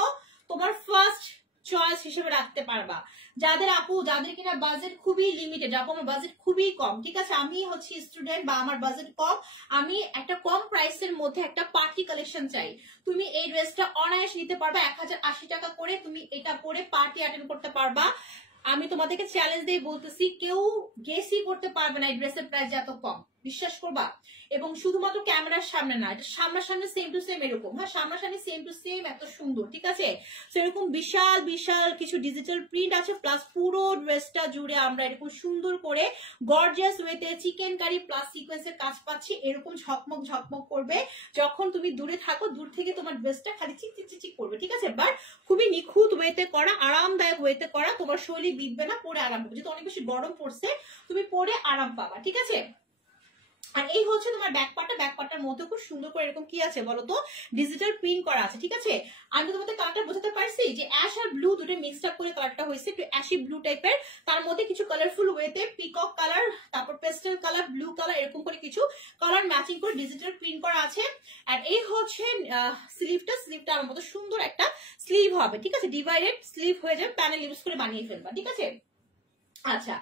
তোমার ফার্স্ট চয়েস হিসেবে রাখতে পারবা। যাদের কিনা বাজেট খুবই লিমিটেড, আপু আমার বাজেট খুবই কম, ঠিক আছে, আমি হচ্ছে স্টুডেন্ট বা আমার বাজেট কম, আমি একটা কম প্রাইসের মধ্যে একটা পার্টি কালেকশন চাই, তুমি এই ড্রেসটা অনায়াসে নিতে পারবা 1080 টাকা করে, তুমি এটা পরে পার্টি অ্যাটেন্ড করতে পারবা। আমি তোমাদেরকে চ্যালেঞ্জ দিয়ে বলতেছি, কেউ গেসই করতে পারবে না এই ড্রেসের প্রাইস এত কম, বিশ্বাস করবা। এবং শুধুমাত্র ক্যামেরার সামনে না, এটা সামনাসামনি সেম টু সেম এরকম, হ্যাঁ সামনাসামনি সেম টু সেম এত সুন্দর, ঠিক আছে? সেরকম বিশাল বিশাল কিছু ডিজিটাল প্রিন্ট আছে, প্লাস পুরো ড্রেসটা জুড়ে আমরা এরকম সুন্দর করে গর্জিয়াস ওয়েতে চিকেন কারি প্লাস সিকোয়েন্সের কাজ পাচ্ছি, এরকম ঝকমক ঝকমক করবে, যখন তুমি দূরে থাকো দূর থেকে তোমার ড্রেসটা খালি চিক চিক চিক করবে, ঠিক আছে? বাট খুবই নিখুঁত ওয়েতে করা, আরামদায়ক ওয়েতে করা, তোমার শরীর বিঁধবে না, পরে আরাম পাবে, যেহেতু অনেক বেশি গরম পড়ছে তুমি পরে আরাম পাবা, ঠিক আছে? আর এই হচ্ছে তোমার ব্যাকপার্টটার মধ্যে খুব সুন্দর করে এরকম কি আছে বলতো, ডিজিটাল প্রিন্ট করা আছে, ঠিক আছে? আমি তোমাদের কালারটা বোঝাতে পারছি যে অ্যাশ আর ব্লু দুটো মিক্সড আপ করে কালারটা হয়েছে, একটু অ্যাশি ব্লু টাইপের, তার মধ্যে কিছু কালারফুল ওয়েতে পিকক কালার, তারপর পেস্টেল কালার, ব্লু কালার, এরকম করে কিছু কালার ম্যাচিং করে ডিজিটাল প্রিন্ট করা আছে। আর এই হচ্ছে স্লিভটা আমার মতো সুন্দর একটা স্লিভ হবে, ঠিক আছে? ডিভাইডেড স্লিভ হয়ে যাবে, প্যানেল ইউজ করে বানিয়ে ফেলবা, ঠিক আছে? আচ্ছা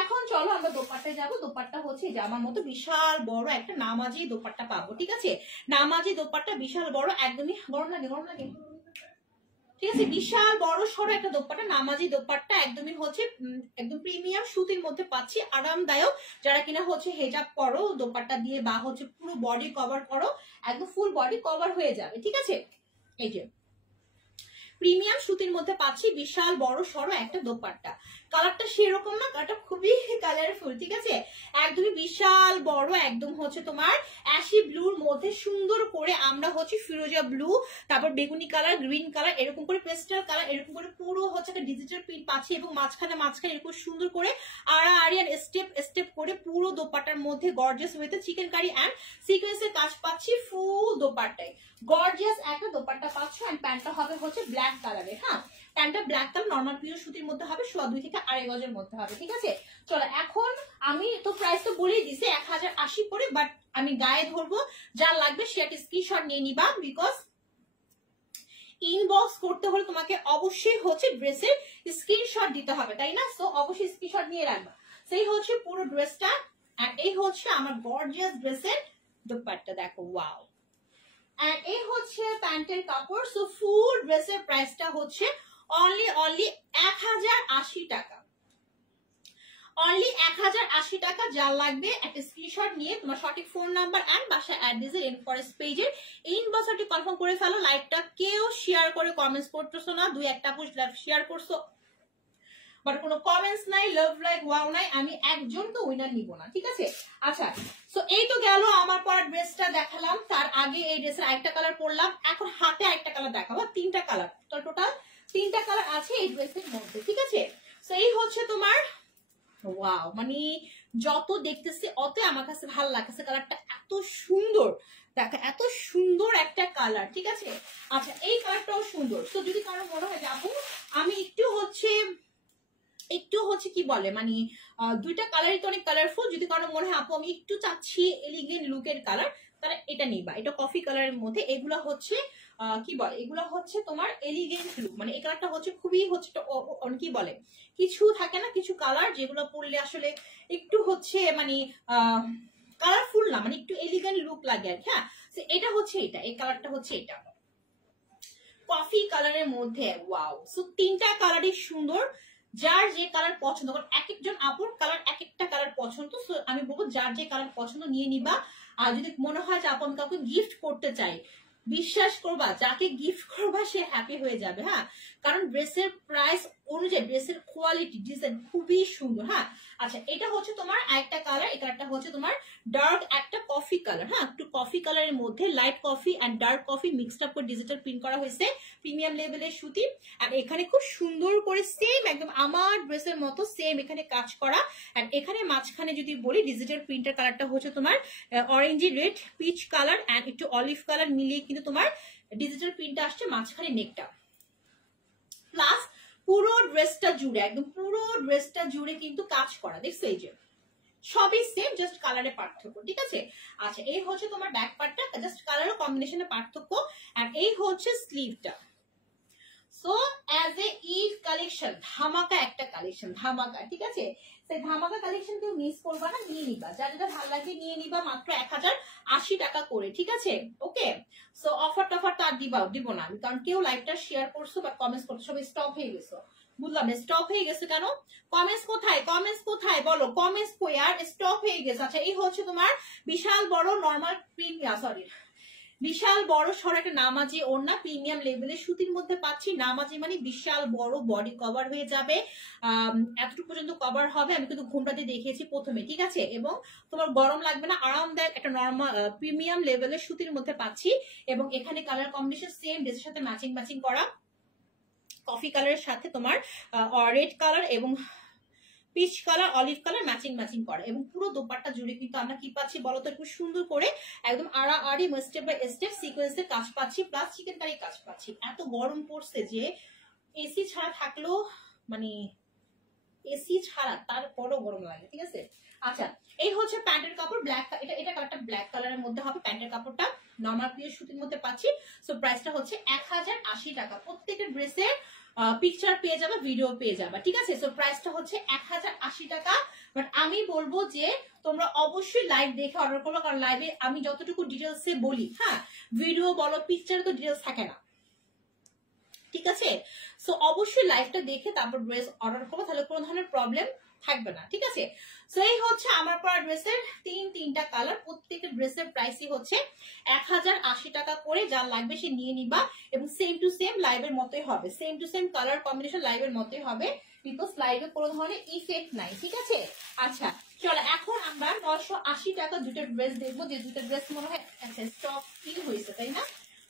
এখন চলো আমরা দোপাট্টায় যাবো। দোপাট্টা হচ্ছে জামার মতো বিশাল বড় একটা নামাজি দোপাট্টা পাবো, ঠিক আছে? নামাজি দোপাট্টা বিশাল বড়, একদমই গরম লাগে, ঠিক আছে? বিশাল বড় সড়ো একটা দোপাট্টা, নামাজি দোপাট্টা, একদমই হচ্ছে একদম প্রিমিয়াম সুতির মধ্যে পাচ্ছি, আরামদায়ক। যারা কিনা হচ্ছে হেজাব করো দোপাট্টা দিয়ে, বা হচ্ছে পুরো বডি কভার করো, একদম ফুল বডি কভার হয়ে যাবে, ঠিক আছে? এই যে প্রিমিয়াম সুতির মধ্যে পাচ্ছি বিশাল বড় সড়ো একটা দোপাট্টা। কালারটা সেরকম না, কালারটা খুবই কালারফুল, ঠিক আছে, একদমই বিশাল বড়, একদম হচ্ছে তোমার অ্যাশি ব্লুর মধ্যে সুন্দর করে আমরা হচ্ছে ফিরোজা ব্লু, তারপর বেগুনি কালার, গ্রিন কালার, এরকম করে পেস্টাল কালার, এরকম করে পুরো হচ্ছে একটা ডিজিটাল প্রিন্ট পাচ্ছি এবং মাঝখানে এরকম সুন্দর করে আড়াআড়ি আর স্টেপ স্টেপ করে পুরো দোপাট্টার মধ্যে গর্জিয়াস ওয়েতে চিকেন কারি এন্ড সিকোয়েন্সের কাজ পাচ্ছি ফুল দোপাট্টায়। গর্জিয়াস একটা দোপাট্টা পাচ্ছ এন্ড প্যান্টটা হবে হচ্ছে ব্ল্যাক কালারের। হ্যাঁ, প্যান্টটা ব্ল্যাক কালার, নর্মাল পিওর সুতির মধ্যে হবে, 2.5 থেকে 2.5 গজের মধ্যে হবে, ঠিক আছে। চলো এখন আমি তো প্রাইস তো বলেই দিছি 1080 করে, বাট আমি গায়ে ধরবো, যার লাগবে সে একটা স্ক্রিনশট নিয়ে নিবা, বিকজ ইনবক্স করতে হলে তোমাকে অবশ্যই হচ্ছে ড্রেসের স্ক্রিনশট দিতে হবে, তাই না? সো অবশ্যই স্ক্রিনশট নিয়ে রাখবা। সেই হচ্ছে পুরো ড্রেসটা, আর এই হচ্ছে আমার গর্জিয়াস ড্রেসের দোপাট্টা, দেখো ওয়াও। এন্ড এই হচ্ছে প্যান্টের কাপড়। সো ফুল ড্রেসের প্রাইসটা হচ্ছে অনলি 1080 টাকা, অনলি 1080 টাকা। যা লাগবে একটা স্ক্রিনশট নিয়ে তোমার সঠিক ফোন নাম্বার এন্ড বাসা অ্যাড্রেসের রেনফরেস্ট পেজের ইনবক্সটি কনফার্ম করে ফেলো। লাইভটা কেউ শেয়ার করে কমেন্টস করতেছো না, 2-1টা পোস্ট লাইভ শেয়ার করছো বাট কোনো কমেন্টস নাই, লাভ লাইক ওয়াও নাই, আমি একজনকে উইনার নিব না, ঠিক আছে। আচ্ছা, সো এই তো গেল আমার পরা ড্রেসটা দেখালাম, তার আগে এই ড্রেসের আরেকটা কালার পরলাম, এখন হাতে আরেকটা কালার দেখাবো, 3টা কালার, টোটাল 3টা কালার আছে এই ড্রেসের মধ্যে, ঠিক আছে। সো এই হচ্ছে তোমার ওয়াও, মানে যত দেখতেছি অত আমার কাছে ভালো লাগছে, কালারটা এত সুন্দর, দেখো এত সুন্দর একটা কালার, ঠিক আছে। আচ্ছা, এই কালারটাও সুন্দর। তো যদি কারো মনে হয় যাবো আমি একটু হচ্ছে কি বলে মানে 2টা কালারই তো অনেক কালারফুল, যদি কারো মনে হয় আপু আমি একটু চাচ্ছি এলিগেন্ট লুকের কালার, তাহলে এটা নিবা, এটা কফি কালারের মধ্যে, এগুলো হচ্ছে কি বলে, এগুলো হচ্ছে তোমার এলিগেন্ট লুক, মানে এই কালারটা হচ্ছে খুবই হচ্ছে কি বলে, কিছু থাকে না কিছু কালার যেগুলো পরলে আসলে একটু হচ্ছে মানে কালারফুল না, মানে একটু এলিগেন্ট লুক লাগে আর কি। হ্যাঁ, এটা হচ্ছে এটা, এই কালারটা হচ্ছে এটা কফি কালারের মধ্যে, ওয়াও। সো 3টা কালারই সুন্দর, যার যে কালার পছন্দ, কারণ এক একজন আপুর কালার এক একটা কালার পছন্দ, সো আমি বলবো যার যে কালার পছন্দ নিয়ে নিবা। আর যদি মনে হয় যে আপু আমি কাউকে গিফট করতে চাই, বিশ্বাস করবা যাকে গিফট করবা সে হ্যাপি হয়ে যাবে। হ্যাঁ, কারণ ড্রেসের প্রাইস অনুযায়ী ড্রেসের কোয়ালিটি ডিজাইন খুবই সুন্দর। হ্যাঁ, আচ্ছা, এটা হচ্ছে তোমার একটা কালার, এই কালারটা হচ্ছে তোমার ডার্ক একটা কফি কালার। হ্যাঁ, একটু কফি কালারের মধ্যে light coffee and dark coffee mixed up করে ডিজিটাল প্রিন্ট করা হয়েছে, প্রিমিয়াম লেভেলের সুতি। আর এখানে খুব সুন্দর করে সেম একদম আমার ড্রেসের মতো সেম এখানে কাজ করা। আর এখানে মাঝখানে যদি বলি ডিজিটাল প্রিন্টের কালারটা হচ্ছে তোমার orangey red peach colour and একটু অলিভ কালার মিলিয়ে কিন্তু তোমার ডিজিটাল প্রিন্টটা আসছে মাঝখানে নেকটা, প্লাস পুরো ড্রেসটা জুড়ে একদম পুরো ড্রেসটা জুড়ে কিন্তু কাজ করা, দেখছো এই যে সবই সেম, জাস্ট কালারে পার্থক্য, ঠিক আছে। আচ্ছা, এই হচ্ছে তোমার ব্যাক পার্টটা, জাস্ট কালার কম্বিনেশনে পার্থক্য। আর এই হচ্ছে স্লিভটা। So as a Eid collection, ধামাকা একটা কালেকশন, ধামাকা, ঠিক আছে। সেই ধামাকা কালেকশন কেউ মিস করবা না, নিয়ে নিবা, যা যেটা ভালো লাগে নিয়ে নিবা, মাত্র 1080 টাকা করে, ঠিক আছে। ওকে, সো অফার টফার তো আর দিব না আমি, কারণ কেউ লাইভটা শেয়ার করছো বা কমেন্টস করছো, সবাই স্টপ হয়ে গেছো, বুঝলাম স্টপ হয়ে গেছে কেন, কমেন্টস কোথায়, কমেন্টস কোথায় বলো, কমেন্টস কই আর স্টপ হয়ে গেছে। আচ্ছা, এই হচ্ছে তোমার বিশাল বড় নর্মাল প্রিমিয়াম, সরি বিশাল বড় সর একটা নামাজি ওড়না, প্রিমিয়াম লেভেলের সুতির মধ্যে পাচ্ছি। নামাজি মানে বিশাল বড় বডি কভার হয়ে যাবে, এতটুকু পর্যন্ত কভার হবে, আমি কিন্তু ঘুমটাতে দেখিয়েছি প্রথমে, ঠিক আছে। এবং তোমার গরম লাগবে না, আরামদায়ক একটা নর্মাল প্রিমিয়াম লেভেলের সুতির মধ্যে পাচ্ছি। এবং এখানে কালার কম্বিনেশন সেম ড্রেসের সাথে ম্যাচিং করা, কফি কালারের সাথে তোমার রেড কালার এবং peach colour olive colour matching করা, এবং পুরো দোপাট্টা জুড়ে কিন্তু আমরা কি পাচ্ছি বলতো, একটু সুন্দর করে একদম আড়াআড়ি স্টেপ বাই স্টেপ সিকোয়েন্সের কাজ পাচ্ছি, প্লাস চিকেন কারি কাজ পাচ্ছি। এত গরম পড়ছে যে এসি ছাড়া থাকলেও মানে এসি ছাড়া তারপরও গরম লাগে, ঠিক আছে। আচ্ছা, এই হচ্ছে প্যান্টের কাপড়, ব্ল্যাক, এটা কালারটা ব্ল্যাক কালারের মধ্যে হবে, প্যান্টের কাপড়টা নরমাল পিওর সুতির মধ্যে পাচ্ছি। সো প্রাইসটা হচ্ছে 1080 টাকা, প্রত্যেকটা ড্রেসের পিকচার পেয়ে যাবে, ভিডিও পেয়ে যাবে, ঠিক আছে। সো প্রাইসটা হচ্ছে 1080 টাকা। বাট আমি বলবো যে তোমরা অবশ্যই লাইভ দেখে অর্ডার করো, কারণ লাইভে আমি যতটুকু ডিটেলসে বলি, হ্যাঁ ভিডিও বলো পিকচারে তো ডিটেলস থাকে না, ঠিক আছে। সো অবশ্যই লাইভটা দেখে তারপর ড্রেস অর্ডার করবো, তাহলে কোনো ধরনের প্রবলেম থাকবে না, ঠিক আছে। সো এই হচ্ছে আমার পরা ড্রেসের তিনটা কালার। প্রত্যেকটা ড্রেসের প্রাইসই হচ্ছে 1080 টাকা করে। যার লাগবে সে নিয়ে নিবা, এবং সেম টু সেম লাইভের মতোই হবে, same to same colour combination লাইভের মতোই হবে, বিকজ লাইভে কোনো ধরনের ইফেক্ট নাই, ঠিক আছে। আচ্ছা চলো এখন আমরা 980 টাকা দুটো ড্রেস দেখবো, যে দুটো ড্রেস মনে হয় আচ্ছা স্টক কি হয়েছে তাই না,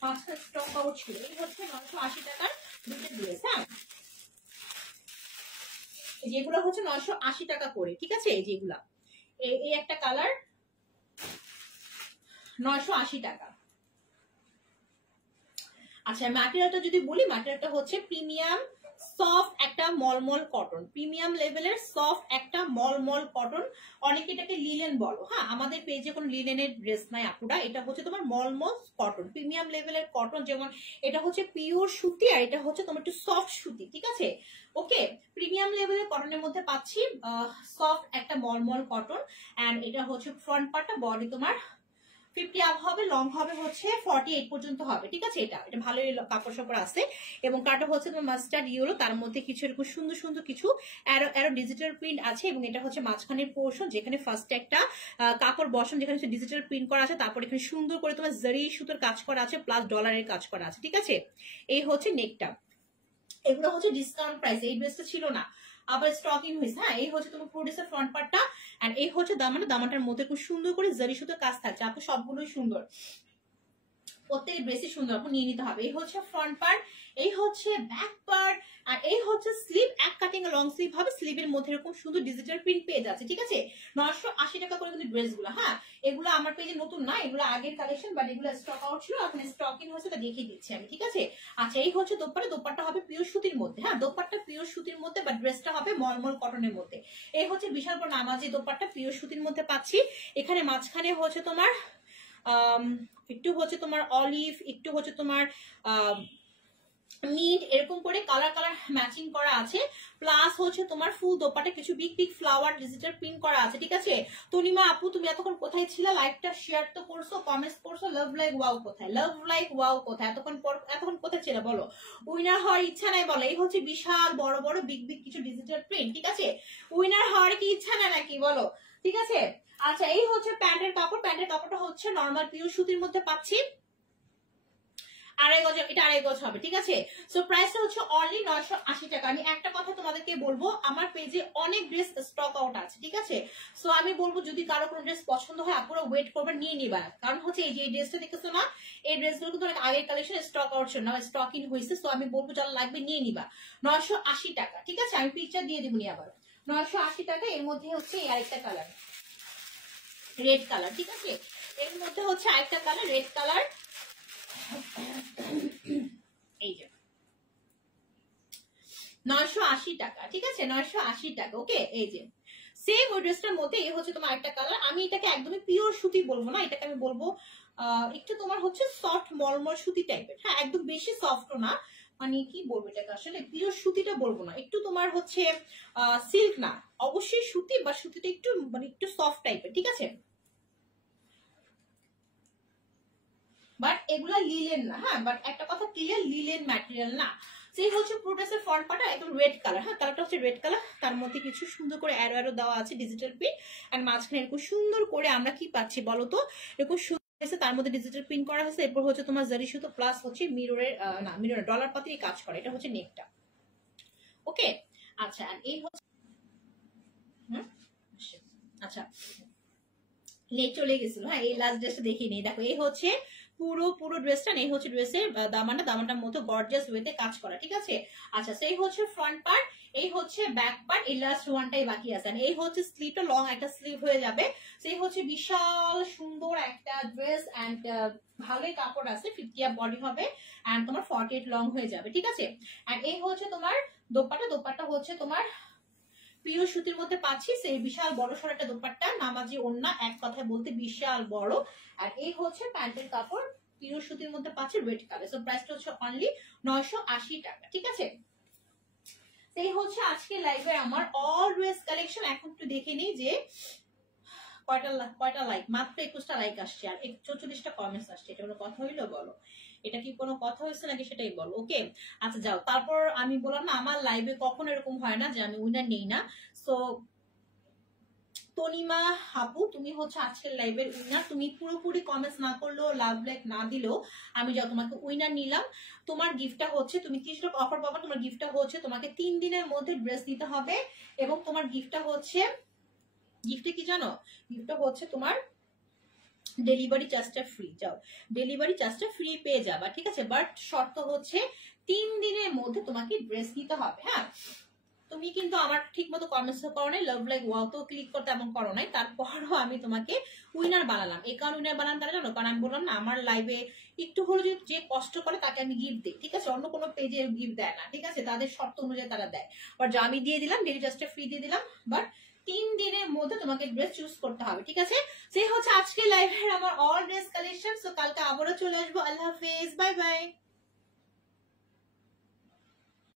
5টা স্টক আউট ছিল। এই হচ্ছে 980 টাকার দুটো ড্রেস। হ্যাঁ, যেগুলো হচ্ছে 980 টাকা করে, ঠিক আছে। এই যেগুলা, এই একটা কালার 980 টাকা। আচ্ছা ম্যাটেরিয়ালটা যদি বলি, ম্যাটেরিয়ালটা হচ্ছে প্রিমিয়াম সফট একটা মলমল কটন, প্রিমিয়াম লেভেলের সফট একটা মলমল কটন। অনেকে এটাকে লিলেন বলো। হ্যাঁ, আমাদের পেজে কোনো লিলেনের ড্রেস নাই আপুরা, এটা হচ্ছে তোমার মলমল কটন, প্রিমিয়াম লেভেলের কটন। যেমন এটা হচ্ছে পিওর সুতি, আর এটা হচ্ছে তোমার একটু সফট সুতি, ঠিক আছে। ওকে, প্রিমিয়াম লেভেলের কটনের মধ্যে পাচ্ছি সফট একটা মলমল কটন। এন্ড এটা হচ্ছে ফ্রন্ট পার্টটা, বডি তোমার 50 আপ হবে, লং হবে হচ্ছে 48 পর্যন্ত হবে, ঠিক আছে। এটা ভালোই কাপড় সাপড় আছে, এবং কাটা হচ্ছে তোমার মাস্টার্ড ইউরো, তার মধ্যে কিছু এরকম সুন্দর সুন্দর কিছু অ্যারো ডিজিটাল প্রিন্ট আছে, এবং এটা হচ্ছে মাঝখানের পোর্শন, যেখানে ফার্স্টে একটা কাপড় বসান, যেখানে ডিজিটাল প্রিন্ট করা আছে, তারপর এখানে সুন্দর করে তোমার জারি সুতোর কাজ করা আছে, প্লাস ডলারের কাজ করা আছে, ঠিক আছে। এই হচ্ছে নেকটা। এগুলো হচ্ছে ডিসকাউন্ট প্রাইস, এই ড্রেসটা ছিল না, আবার স্টকিং হয়েছে। হ্যাঁ, এই হচ্ছে তোমার প্রোডিউসার ফ্রন্ট পার্টটা, এন্ড এই হচ্ছে দামানা, দামাটার মধ্যে খুব সুন্দর করে জারি সুতোর কাজ থাকছে। আপু সবগুলোই সুন্দর, প্রত্যেক ড্রেসই সুন্দর, আপু নিয়ে নিতে হবে। এই হচ্ছে ফ্রন্ট পার্ট, এই হচ্ছে ব্যাক পার্ট, আর এই হচ্ছে স্লিভ, এক কাটিং লং স্লিভ হবে, স্লিভের মধ্যে এরকম সুন্দর ডিজিটাল প্রিন্ট পেয়ে যাচ্ছে, ঠিক আছে। 980 টাকা করে কিন্তু ড্রেসগুলো। হ্যাঁ, এগুলো আমার পেজে নতুন না, এগুলো আগের কালেকশন, বাট এগুলো স্টক আউট ছিল, এখন স্টক ইন হয়েছে, তা দেখিয়ে দিচ্ছি আমি, ঠিক আছে। আচ্ছা এই হচ্ছে দোপাট্টা, দোপাট্টা হবে পিওর সুতির মধ্যে। হ্যাঁ, দোপাট্টা পিওর সুতির মধ্যে, বাট ড্রেসটা হবে মলমল কটনের মধ্যে। এই হচ্ছে বিশাল বড় নামাজি দোপাট্টা, পিওর সুতির মধ্যে পাচ্ছি। এখানে মাঝখানে হচ্ছে তোমার একটু হচ্ছে তোমার অলিভ, একটু হচ্ছে তোমার মিড, এরকম করে কালার কালার ম্যাচিং করা আছে, প্লাস হচ্ছে তোমার ফুল দোপাট্টা কিছু big big flower digital print করা আছে, ঠিক আছে। তনিমা আপু তুমি এতক্ষণ কোথায় ছিলে? লাইভটা শেয়ার তো করছো, কমেন্টস করছো, লাভ লাইক ওয়াও কোথায়, লাভ লাইক ওয়াও কোথায়, এতক্ষণ কোথায় ছিল বলো? উইনার হওয়ার ইচ্ছা নাই বলো? এই হচ্ছে বিশাল বড় বড় বিগ বিগ কিছু ডিজিটাল প্রিন্ট, ঠিক আছে। উইনার হওয়ার কি ইচ্ছা নাই নাকি বলো? ঠিক আছে। আচ্ছা এই হচ্ছে প্যান্টের কাপড়, প্যান্টের কাপড়টা হচ্ছে নর্মাল পিওর সুতির মধ্যে পাচ্ছি, 2.5 গজ, এটা 2.5 গজ হবে, ঠিক আছে। সো প্রাইসটা হচ্ছে অনলি 980 টাকা। আমি একটা কথা তোমাদেরকে বলবো, আমার পেজে অনেক ড্রেস স্টক আউট আছে, ঠিক আছে। সো আমি বলবো যদি কারো কোনো ড্রেস পছন্দ হয় আপনারা ওয়েট করবেন, নিয়ে নিবা। কারণ হচ্ছে এই যে এই ড্রেসটা দেখতেছো না, এই ড্রেসগুলো কিন্তু অনেক আগের কালেকশন, স্টক আউট ছিল না, স্টক ইন হয়েছে। সো আমি বলবো যারা লাগবে নিয়ে নিবা, 980 টাকা, ঠিক আছে। আমি পিকচার দিয়ে দিবনি আবার, 980 টাকা। এর মধ্যে হচ্ছে আরেকটা কালার রেড কালার, ঠিক আছে। এর মধ্যে হচ্ছে আরেকটা কালার রেড কালার, এই যে 980 টাকা, ঠিক আছে, 980 টাকা। ওকে, এই যে সেম ওই ড্রেসটার মধ্যে এই হচ্ছে তোমার একটা কালার। আমি এটাকে একদমই পিওর সুতি বলবো না, এটাকে আমি বলবো একটু তোমার হচ্ছে সফট মলমল সুতি টাইপের। হ্যাঁ, একদম বেশি সফটও না, মানে কি বলবো এটাকে, আসলে পিওর সুতিটা বলবো না, একটু তোমার হচ্ছে সিল্ক না, অবশ্যই সুতি, বা সুতিটা একটু মানে একটু সফট টাইপের, ঠিক আছে। বাট এগুলা লিলেন না। হ্যাঁ, বাট একটা কথা ক্লিয়ার, লিলেন ম্যাটেরিয়াল না। সেই হচ্ছে প্রোডাক্টের ফ্রন্ট পার্টটা একদম রেড কালার। হ্যাঁ, কালারটা হচ্ছে রেড কালার, তার মধ্যে কিছু সুন্দর করে অ্যারো অ্যারো দেওয়া আছে ডিজিটাল প্রিন্ট, আর মাঝখানে এরকম সুন্দর করে আমরা কি পাচ্ছি বলো তো, এরকম সুন্দর, তার মধ্যে ডিজিটাল প্রিন্ট করা হয়েছে। এরপর হচ্ছে তোমার জারি সুতো, প্লাস হচ্ছে মিররের না মিররের ডলার পাতি কাজ করে, এটা হচ্ছে নেকটা। ওকে, আচ্ছা এই হচ্ছে আচ্ছা নেক চলে গেছিল। হ্যাঁ, এই লাস্ট ড্রেসটা দেখিয়ে নিই, দেখো এই হচ্ছে পুরো ড্রেসটা, এই হচ্ছে ড্রেসের দামানটার মতো গর্জিয়াস ওয়েতে কাজ করা, ঠিক আছে। আচ্ছা সেই হচ্ছে ফ্রন্ট পার্ট, এই হচ্ছে ব্যাক পার্ট, এই লাস্ট ওয়ানটাই বাকি আছে। এই হচ্ছে স্লিভটা, লং একটা স্লিভ হয়ে যাবে। সেই হচ্ছে বিশাল সুন্দর একটা ড্রেস, এন্ড ভালোই কাপড় আছে, 50 আপ বডি হবে, এন্ড তোমার 48 লং হয়ে যাবে, ঠিক আছে। এন্ড এই হচ্ছে তোমার দোপাট্টা, দোপাট্টা হচ্ছে তোমার পিওর সুতির মধ্যে পাচ্ছি, সেই বিশাল বড় সড় একটা দোপাট্টা, নামাজি ওড়না, এক কথায় বলতে বিশাল বড়। আর এই হচ্ছে প্যান্টের কাপড়, পিওর সুতির মধ্যে পাচ্ছি রেড কালার। সো প্রাইসটা হচ্ছে অনলি 980 টাকা, ঠিক আছে। সেই হচ্ছে আজকে লাইভে আমার অলওয়েজ কালেকশন। এখন একটু দেখে নিই যে কয়টা লাইক, মাত্র 21টা লাইক আসছে, আর 44টা কমেন্টস আসছে। এটা কোনো কথা হইলো বলো? এটা কি কোনো কথা হয়েছে নাকি সেটাই বলো। ওকে, আচ্ছা যাও। তারপর আমি বললাম না, আমার লাইভে কখনো এরকম হয় না যে আমি উইনার নেই না। সো তনিমা আপু, তুমি হচ্ছে আজকের লাইভের উইনার। তুমি পুরোপুরি কমেন্টস না করলেও, লাভ লাইক না দিলেও আমি যা তোমাকে উইনার নিলাম। তোমার গিফটটা হচ্ছে, তুমি 30 টাকা অফার পাবা। তোমার গিফটটা হচ্ছে তোমাকে 3 দিনের মধ্যে ড্রেস দিতে হবে, এবং তোমার গিফটটা হচ্ছে, গিফটে কি জানো, গিফটটা হচ্ছে তোমার ডেলিভারি চার্জটা ফ্রি। যাও, ডেলিভারি চার্জটা ফ্রি পেয়ে যাবা, ঠিক আছে। বাট শর্ত হচ্ছে 3 দিনের মধ্যে তোমাকে ড্রেস নিতে হবে। হ্যাঁ, তুমি কিন্তু আমার ঠিক মতো কমেন্টস করো নাই, লাভ লাইক ওয়াও তো ক্লিক করতে এমন করো নাই, তারপরও আমি তোমাকে উইনার বানালাম। এই কারণ উইনার বানান তারা জানো, কারণ আমি বললাম না আমার লাইভে একটু হলো যে কষ্ট করে তাকে আমি গিফট দিই, ঠিক আছে। অন্য কোনো পেজে গিফট দেয় না, ঠিক আছে, তাদের শর্ত অনুযায়ী তারা দেয়। বাট আমি দিয়ে দিলাম, ডেলি জাস্ট ফ্রি দিয়ে দিলাম। বাট 3 দিনের মধ্যে তোমাকে ড্রেস চুজ করতে হবে, ঠিক আছে। সেই হচ্ছে আজকে লাইভের আমার অল ড্রেস কালেকশন। সো কালকে আবারও চলে আসবো। আল্লাহ হাফেজ, বাই বাই।